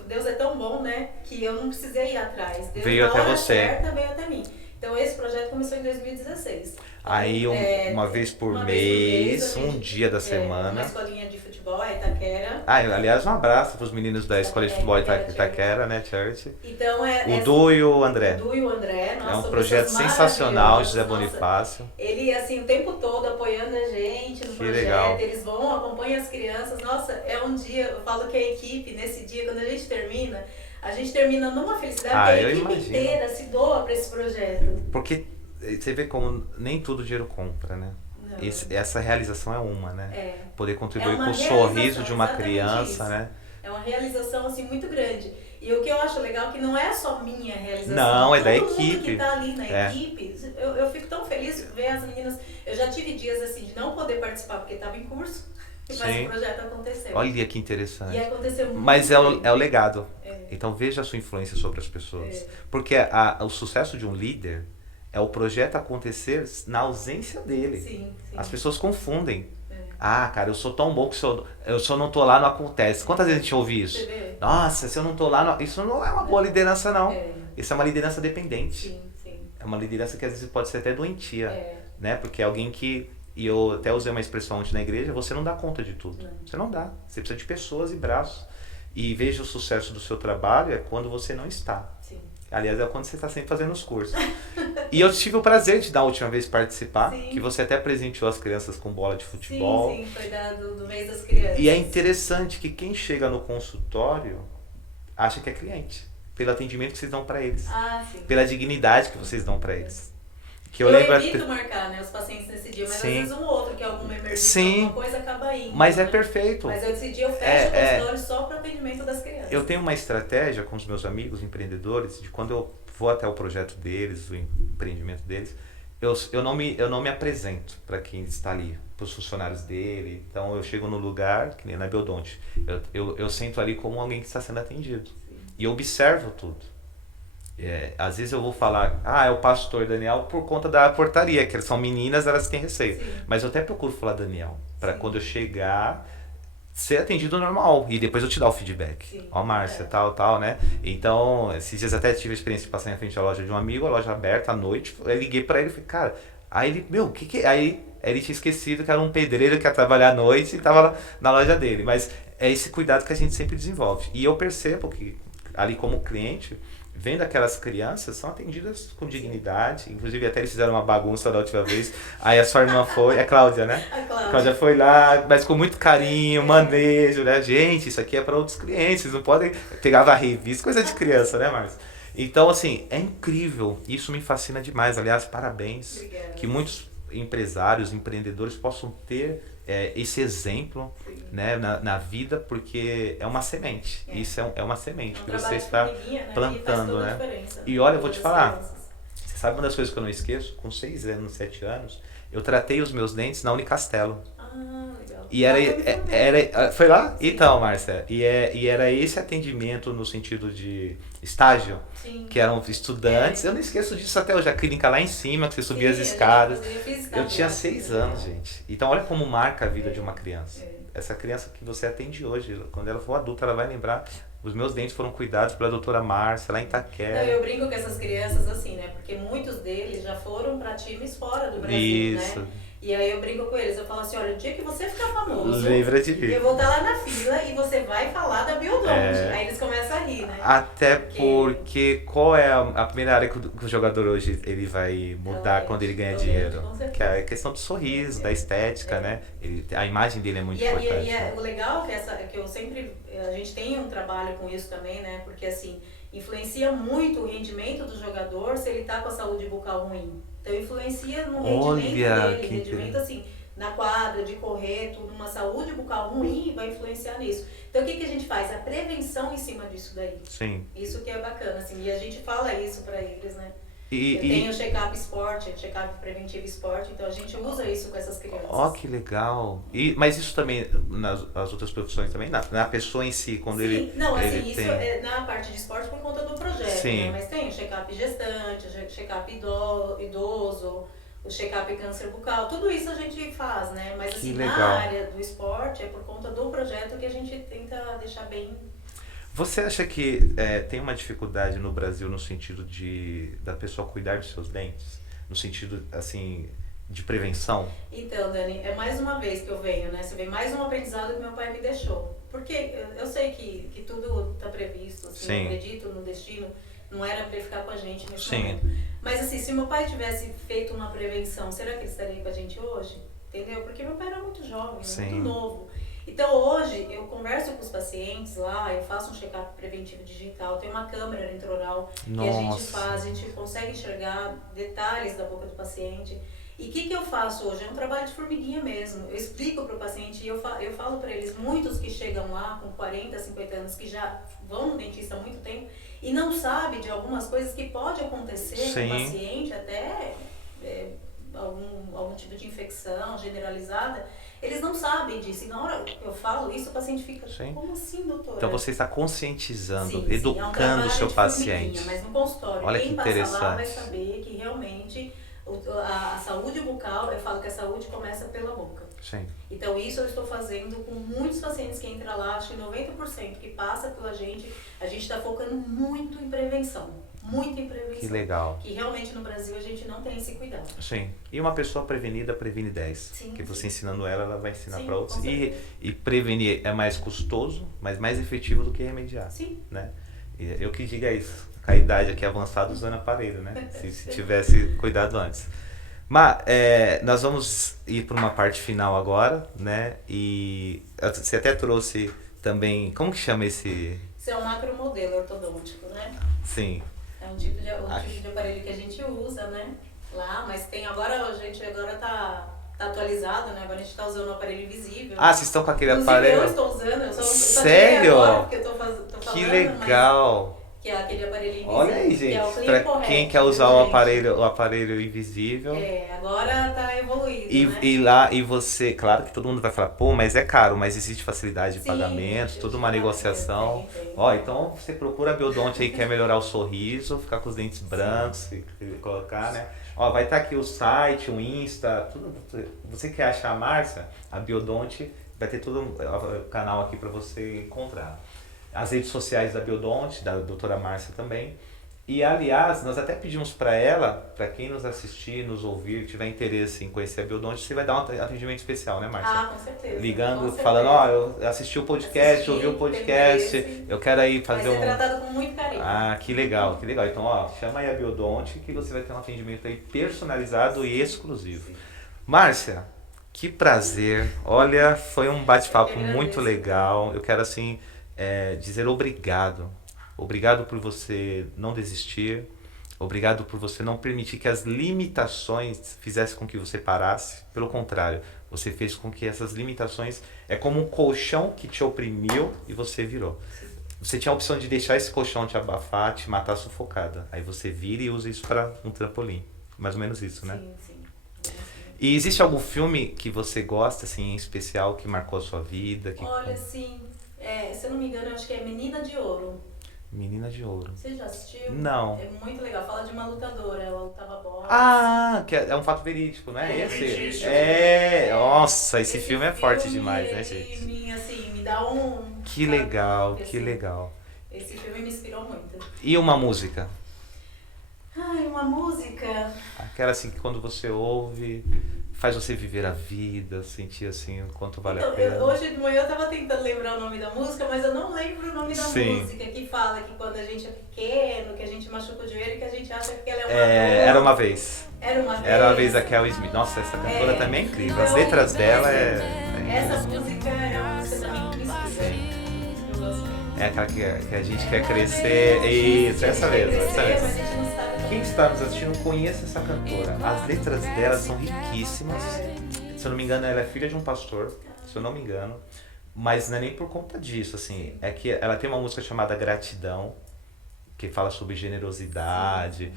Deus é tão bom, né, que eu não precisei ir atrás. Deus, Veio na até hora você. certa, veio até mim. Então esse projeto começou em 2016. Aí uma vez por uma mês, a um gente- dia da Uma semana. escolinha de futebol, a Itaquera. Ah, aliás, um abraço para os meninos da Escola de Futebol Itaquera, Itaquera, né, Church? Então O Du e o André. O Du e o André, É nossa, um projeto pessoas sensacional, maravilhosas, José nossa. Bonifácio. Ele, assim, o tempo todo apoiando a gente no Que projeto, legal. eles vão, acompanham as crianças. Nossa, é um dia, eu falo que a equipe, nesse dia, quando a gente termina numa felicidade, Ah, porque a eu equipe imagino. inteira se doa para esse projeto. Porque você vê como nem tudo dinheiro compra, né? Não. Essa realização é uma, né? É. Poder contribuir É uma com o sorriso realização, de uma exatamente criança, isso. né? É uma realização, assim, muito grande. E o que eu acho legal é que não é só minha realização. Não, é da Todo mundo equipe. que tá ali na É. equipe, eu fico tão feliz de ver as meninas. Eu já tive dias, assim, de não poder participar porque estava em curso, mas Sim. o projeto aconteceu. Olha que interessante. E aconteceu muito Mas bem. é o legado. É. Então veja a sua influência sobre as pessoas. É. Porque o sucesso de um líder é o projeto acontecer na ausência dele. Sim, sim. As pessoas confundem. É. Ah, cara, eu sou tão bom que se eu não tô lá, não acontece. Quantas vezes a gente ouve isso? Você vê? Nossa, se eu não tô lá, isso não é uma boa liderança, não. É. Isso é uma liderança dependente. Sim, sim. É uma liderança que às vezes pode ser até doentia, É. né? Porque é alguém que, e eu até usei uma expressão ontem na igreja, você não dá conta de tudo. Não. Você não dá. Você precisa de pessoas e braços. E veja o sucesso do seu trabalho é quando você não está. Sim. Aliás, é quando você está sempre fazendo os cursos. E eu tive o prazer de, da última vez, participar, Sim. que você até presenteou as crianças com bola de futebol. Sim, foi do mês das crianças. E é interessante que quem chega no consultório acha que é cliente, pelo atendimento que vocês dão para eles, Ah, sim. pela dignidade que vocês dão para eles. Que Eu lembro evito marcar, né, os pacientes nesse dia, mas Sim. às vezes um ou outro, que é alguma emergência, Sim. alguma coisa, acaba indo. Mas é né? perfeito. Mas esse dia eu fecho É, o consultório só para atendimento das crianças. Eu tenho uma estratégia com os meus amigos empreendedores de quando eu vou até o projeto deles, o empreendimento deles, eu não me apresento para quem está ali, para os funcionários dele. Então eu chego no lugar, que nem na Biodonte, eu sento ali como alguém que está sendo atendido. Sim. E observo tudo. Às vezes eu vou falar, é o pastor Daniel por conta da portaria, que são meninas, elas têm receio. Sim. Mas eu até procuro falar Daniel, para Sim. quando eu chegar, ser atendido normal. E depois eu te dar o feedback. Sim. Ó, Márcia, tal, né? Então, esses dias até tive a experiência de passar em frente à loja de um amigo, a loja aberta à noite. Eu liguei pra ele e falei, cara, aí ele, o que é? Aí ele tinha esquecido que era um pedreiro que ia trabalhar à noite e tava lá na loja dele. Mas é esse cuidado que a gente sempre desenvolve. E eu percebo que, ali como cliente, vendo aquelas crianças, são atendidas com dignidade. Inclusive, até eles fizeram uma bagunça da última vez. Aí a sua irmã foi, é Cláudia, né? A A Cláudia foi lá, mas com muito carinho, manejo, né? Gente, isso aqui é para outros clientes, vocês não podem pegar a revista, coisa de criança, né, Márcia? Então, assim, é incrível. Isso me fascina demais. Aliás, parabéns. Obrigada. Que muitos empresários, empreendedores possam ter esse exemplo, né, na vida, porque é uma semente. Isso é uma semente que você está plantando, né? E olha, eu vou te falar, você sabe uma das coisas que eu não esqueço? Com 6 anos, 7 anos, eu tratei os meus dentes na Unicastelo. Legal. E foi lá? Então, Márcia, e era esse atendimento no sentido de estágio, Sim. que eram estudantes. Eu não esqueço disso até hoje, a clínica lá em cima, que você subia as escadas. Eu tinha 6 anos, gente. Então olha como marca a vida de uma criança. Essa criança que você atende hoje, quando ela for adulta, ela vai lembrar. Os meus dentes foram cuidados pela doutora Márcia, lá em Itaquera. Eu brinco com essas crianças assim, né? Porque muitos deles já foram para times fora do Brasil, Isso. né? E aí eu brinco com eles, eu falo assim, olha, o dia que você ficar famoso, lembra de mim. eu vou estar lá na fila e você vai falar da biodonte. Aí eles começam a rir, né? Até porque qual é a primeira área que o jogador hoje ele vai mudar quando ele ganha dinheiro? Que é a questão do sorriso, da estética, né? A imagem dele é muito importante. O legal é que eu sempre, a gente tem um trabalho com isso também, né? Porque assim, influencia muito o rendimento do jogador se ele tá com a saúde bucal ruim. Então influencia no rendimento dele, rendimento assim, na quadra, de correr, tudo, uma saúde bucal ruim vai influenciar nisso. Então o que a gente faz? A prevenção em cima disso daí. Sim. Isso que é bacana, assim, e a gente fala isso pra eles, né? Eu tenho o check-up esporte, check-up preventivo esporte, então a gente usa isso com essas crianças. Que legal. Mas isso também, nas outras profissões também, na pessoa em si, quando ele Não, assim, ele isso tem... é na parte de esporte por conta do projeto, né? Mas tem o check-up gestante, o check-up idoso, o check-up câncer bucal, tudo isso a gente faz, né? Mas assim, na área do esporte é por conta do projeto que a gente tenta deixar bem... Você acha que tem uma dificuldade no Brasil no sentido da pessoa cuidar dos seus dentes? No sentido, assim, de prevenção? Então, Dani, é mais uma vez que eu venho, né? Você vê mais um aprendizado que meu pai me deixou. Porque eu sei que tudo está previsto, assim, eu acredito no destino, não era para ele ficar com a gente nesse momento. Mas assim, se meu pai tivesse feito uma prevenção, será que ele estaria com a gente hoje? Entendeu? Porque meu pai era muito jovem, muito novo. Então hoje eu converso com os pacientes lá, eu faço um check-up preventivo digital, tem uma câmera intraoral que a gente faz, a gente consegue enxergar detalhes da boca do paciente. E o que eu faço hoje? É um trabalho de formiguinha mesmo. Eu explico para o paciente e eu falo para eles, muitos que chegam lá com 40, 50 anos, que já vão no dentista há muito tempo e não sabem de algumas coisas que pode acontecer com o paciente, até algum tipo de infecção generalizada. Eles não sabem disso. E na hora que eu falo isso, o paciente fica, como assim, doutora? Então você está conscientizando, educando o seu paciente. Mas no consultório, olha quem que passa lá vai saber que realmente a saúde bucal, eu falo que a saúde começa pela boca. Sim. Então isso eu estou fazendo com muitos pacientes que entram lá, acho que 90% que passa pela gente, a gente está focando muito em prevenção. Muito em prevenção. Que legal. Que realmente no Brasil a gente não tem esse cuidado. Sim. E uma pessoa prevenida previne 10. Que você ensinando ela vai ensinar para outros. E prevenir é mais custoso, mas mais efetivo do que remediar. Sim. Né? Eu que diga isso. Com a idade aqui avançada usando aparelho, né? Se tivesse cuidado antes. Mas nós vamos ir para uma parte final agora, né? E você até trouxe também... Como que chama esse... Isso é um macromodelo ortodôntico, né? Sim. É um tipo de aparelho que a gente usa, né? Lá, mas tem agora, a gente agora tá atualizado, né? Agora a gente tá usando o aparelho invisível. Vocês estão com aquele aparelho? Eu estou usando, eu só Sério? Agora, porque eu tô falando, que legal! Que é aquele aparelho invisível. Olha aí, gente, que é o pra quem quer usar o aparelho invisível. Agora tá evoluído, né? E você, claro que todo mundo vai falar, pô, mas é caro, mas existe facilidade de pagamento, toda uma negociação. Então você procura a Biodonte aí que quer melhorar o sorriso, ficar com os dentes brancos, colocar, né? Vai estar aqui o site, o Insta, tudo. Você quer achar a Márcia, a Biodonte, vai ter todo o canal aqui para você encontrar. As redes sociais da Biodonte, da doutora Márcia também. E aliás, nós até pedimos para ela, para quem nos assistir, nos ouvir, tiver interesse em conhecer a Biodonte, você vai dar um atendimento especial, né, Márcia? Ah, com certeza. Ligando, com certeza. falando, ó, eu assisti o podcast, ouvi o podcast, eu quero aí fazer Vai ser tratado com muito carinho. Ah, que legal, que legal. Então, ó, chama aí a Biodonte que você vai ter um atendimento aí personalizado e exclusivo. Márcia, que prazer. Olha, foi um bate-papo muito legal. Eu quero, assim, dizer obrigado. Obrigado por você não desistir. Obrigado por você não permitir que as limitações fizessem com que você parasse. Pelo contrário, você fez com que essas limitações... É como um colchão que te oprimiu e você virou. Você tinha a opção de deixar esse colchão te abafar, te matar sufocada. Aí você vira e usa isso para um trampolim. Mais ou menos isso, né? Sim. E existe algum filme que você gosta, assim, em especial, que marcou a sua vida? Olha, sim. Se eu não me engano, eu acho que é Menina de Ouro. Menina de Ouro. Você já assistiu? Não. É muito legal. Fala de uma lutadora. Ela lutava boxe. Ah, que é um fato verídico, não é esse? Verídico. Nossa, esse filme é forte demais, né, gente? Me dá um... Que sabe? legal, que Assim, legal. Esse filme me inspirou muito. E uma música? Ai, uma música... Aquela assim que quando você ouve, faz você viver a vida, sentir assim o quanto vale a Então, pena. hoje de manhã eu tava tentando lembrar o nome da música, mas eu não lembro o nome da Sim. música, que fala que quando a gente é pequeno, que a gente machuca o joelho e que a gente acha que ela é uma Era uma vez. Era uma vez. Era uma vez a Kelly Smith. Nossa, essa cantora também é incrível. As Então, letras dela Essa música é uma música também que me inspira. Eu gosto muito. é aquela que a gente quer crescer. Isso, essa mesmo, essa Mas a mesmo. gente não sabe. Quem está nos assistindo conheça essa cantora. As letras dela são riquíssimas. Se eu não me engano, ela é filha de um pastor, se eu não me engano. Mas não é nem por conta disso, assim. É que ela tem uma música chamada Gratidão, que fala sobre generosidade.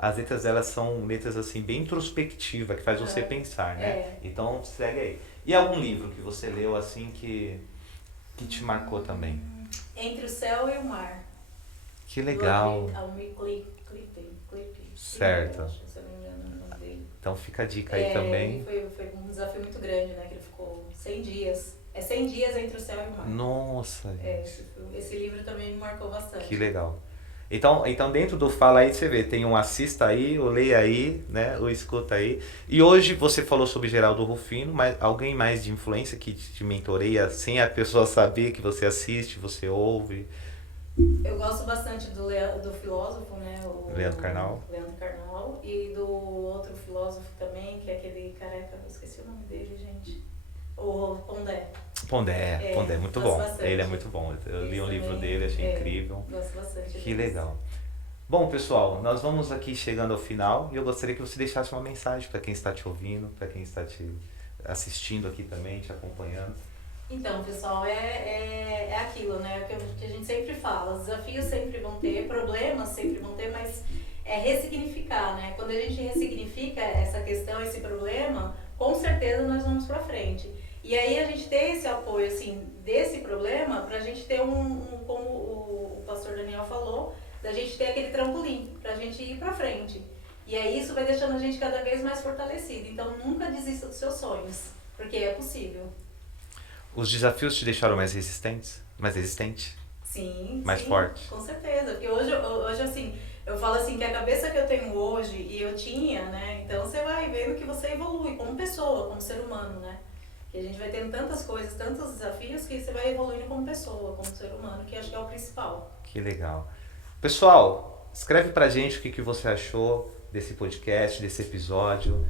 As letras dela são letras assim bem introspectivas, que faz você pensar, né? Então segue aí. E algum livro que você leu assim que te marcou também? Entre o Céu e o Mar. Que legal. Clipe. Certo. Se eu não me engano o nome dele. Então fica a dica aí também. Foi um desafio muito grande, né? Que ele ficou 100 dias. 100 dias entre o céu e o mar. Nossa. Esse livro também me marcou bastante. Que legal. Então dentro do Fala Aí você vê, tem um assista aí, o leia aí, né? O escuta aí. E hoje você falou sobre Geraldo Rufino, mas alguém mais de influência que te mentoreia sem a pessoa saber que você assiste, você ouve? Eu gosto bastante do filósofo, né? O Leandro Carnal. E do outro filósofo também, que é aquele careca, eu esqueci o nome dele, gente. O Pondé. Pondé, muito bom. Bastante. Ele é muito bom. Eu li um livro dele, achei incrível. Gosto bastante. Que legal. Bom, pessoal, nós vamos aqui chegando ao final e eu gostaria que você deixasse uma mensagem para quem está te ouvindo, para quem está te assistindo aqui também, te acompanhando. Então, pessoal, é aquilo, né? Que a gente sempre fala. Os desafios sempre vão ter, problemas sempre vão ter, mas é ressignificar, né? Quando a gente ressignifica essa questão, esse problema, com certeza nós vamos pra frente. E aí a gente ter esse apoio, assim, desse problema, pra gente ter como o pastor Daniel falou, da gente ter aquele trampolim, pra gente ir pra frente. E aí isso vai deixando a gente cada vez mais fortalecido. Então nunca desista dos seus sonhos, porque é possível. Os desafios te deixaram mais resistentes? Mais resistente? Sim. Mais forte? Com certeza. Porque hoje assim, eu falo assim que a cabeça que eu tenho hoje e eu tinha, né? Então você vai vendo que você evolui como pessoa, como ser humano, né? Que a gente vai tendo tantas coisas, tantos desafios que você vai evoluindo como pessoa, como ser humano, que acho que é o principal. Que legal. Pessoal, escreve pra gente o que você achou desse podcast, desse episódio.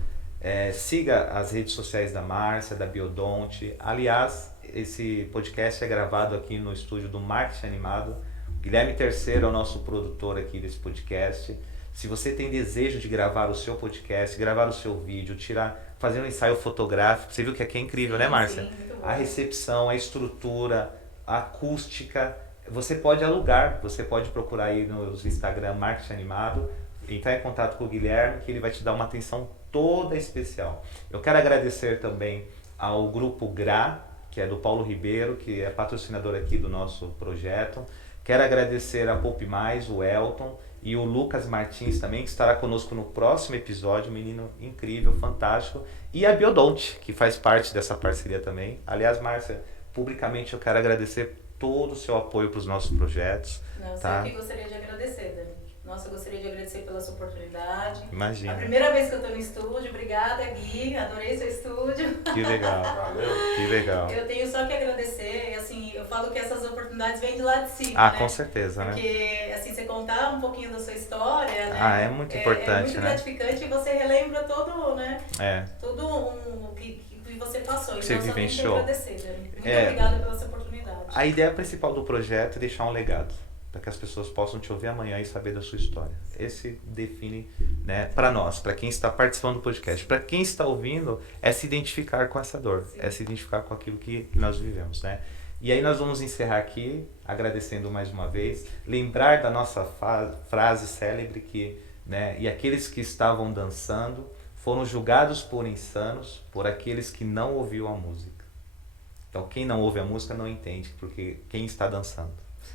Siga as redes sociais da Márcia, da Biodonte. Aliás, esse podcast é gravado aqui no estúdio do Marketing Animado. O Guilherme Terceiro é o nosso produtor aqui desse podcast. Se você tem desejo de gravar o seu podcast, gravar o seu vídeo, fazer um ensaio fotográfico, você viu que aqui é incrível, né, Márcia? Sim, muito bom. A recepção, a estrutura, a acústica, você pode alugar, você pode procurar aí nos Instagram Marketing Animado, entrar em contato com o Guilherme, que ele vai te dar uma atenção toda especial. Eu quero agradecer também ao Grupo GRA, que é do Paulo Ribeiro, que é patrocinador aqui do nosso projeto. Quero agradecer a Poupe Mais, o Elton e o Lucas Martins também, que estará conosco no próximo episódio, um menino incrível, fantástico. E a Biodonte, que faz parte dessa parceria também. Aliás, Márcia, publicamente eu quero agradecer todo o seu apoio para os nossos projetos. Não, tá? eu que gostaria de agradecer, Dani. Nossa, eu gostaria de agradecer pela sua oportunidade. Imagina. A primeira vez que eu estou no estúdio, obrigada, Gui, adorei seu estúdio. Que legal. Valeu. Que legal. Eu tenho só que agradecer, assim, eu falo que essas oportunidades vêm de lá de cima, Ah, né? com certeza, né? Porque, assim, você contar um pouquinho da sua história, né? Ah, é muito importante, é muito né? gratificante e você relembra todo, né? É. Tudo que você passou. Que você Então, eu só tenho que vivenciou. agradecer, Dani. Muito É. obrigada pela sua oportunidade. A ideia principal do projeto é deixar um legado, para que as pessoas possam te ouvir amanhã e saber da sua história. Esse define, né, para nós, para quem está participando do podcast, para quem está ouvindo, é se identificar com essa dor, Sim. é se identificar com aquilo que nós vivemos, né? E aí nós vamos encerrar aqui, agradecendo mais uma vez, lembrar da nossa frase célebre que, né, e aqueles que estavam dançando foram julgados por insanos por aqueles que não ouviu a música. Então, quem não ouve a música não entende porque quem está dançando.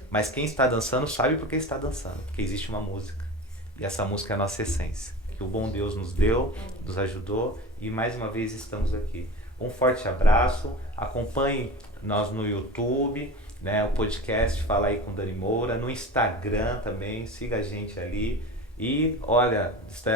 Mas quem está dançando sabe por que está dançando, porque existe uma música. E essa música é a nossa essência, que o bom Deus nos deu, nos ajudou e mais uma vez estamos aqui. Um forte abraço, acompanhe nós no YouTube, né, o podcast Fala Aí com Dani Moura, no Instagram também, siga a gente ali. E olha,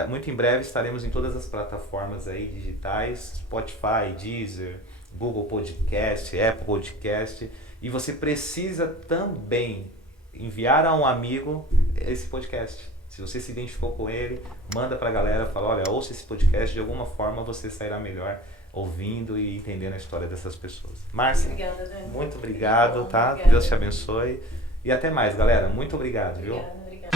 muito em breve estaremos em todas as plataformas aí digitais, Spotify, Deezer, Google Podcast, Apple Podcast, e você precisa também enviar a um amigo esse podcast. Se você se identificou com ele, manda pra galera, fala, olha, ouça esse podcast, de alguma forma você sairá melhor ouvindo e entendendo a história dessas pessoas. Márcia, Obrigada, Dani. muito obrigado, tá? Obrigada. Deus te abençoe. E até mais, galera. Muito obrigado, viu? Obrigada.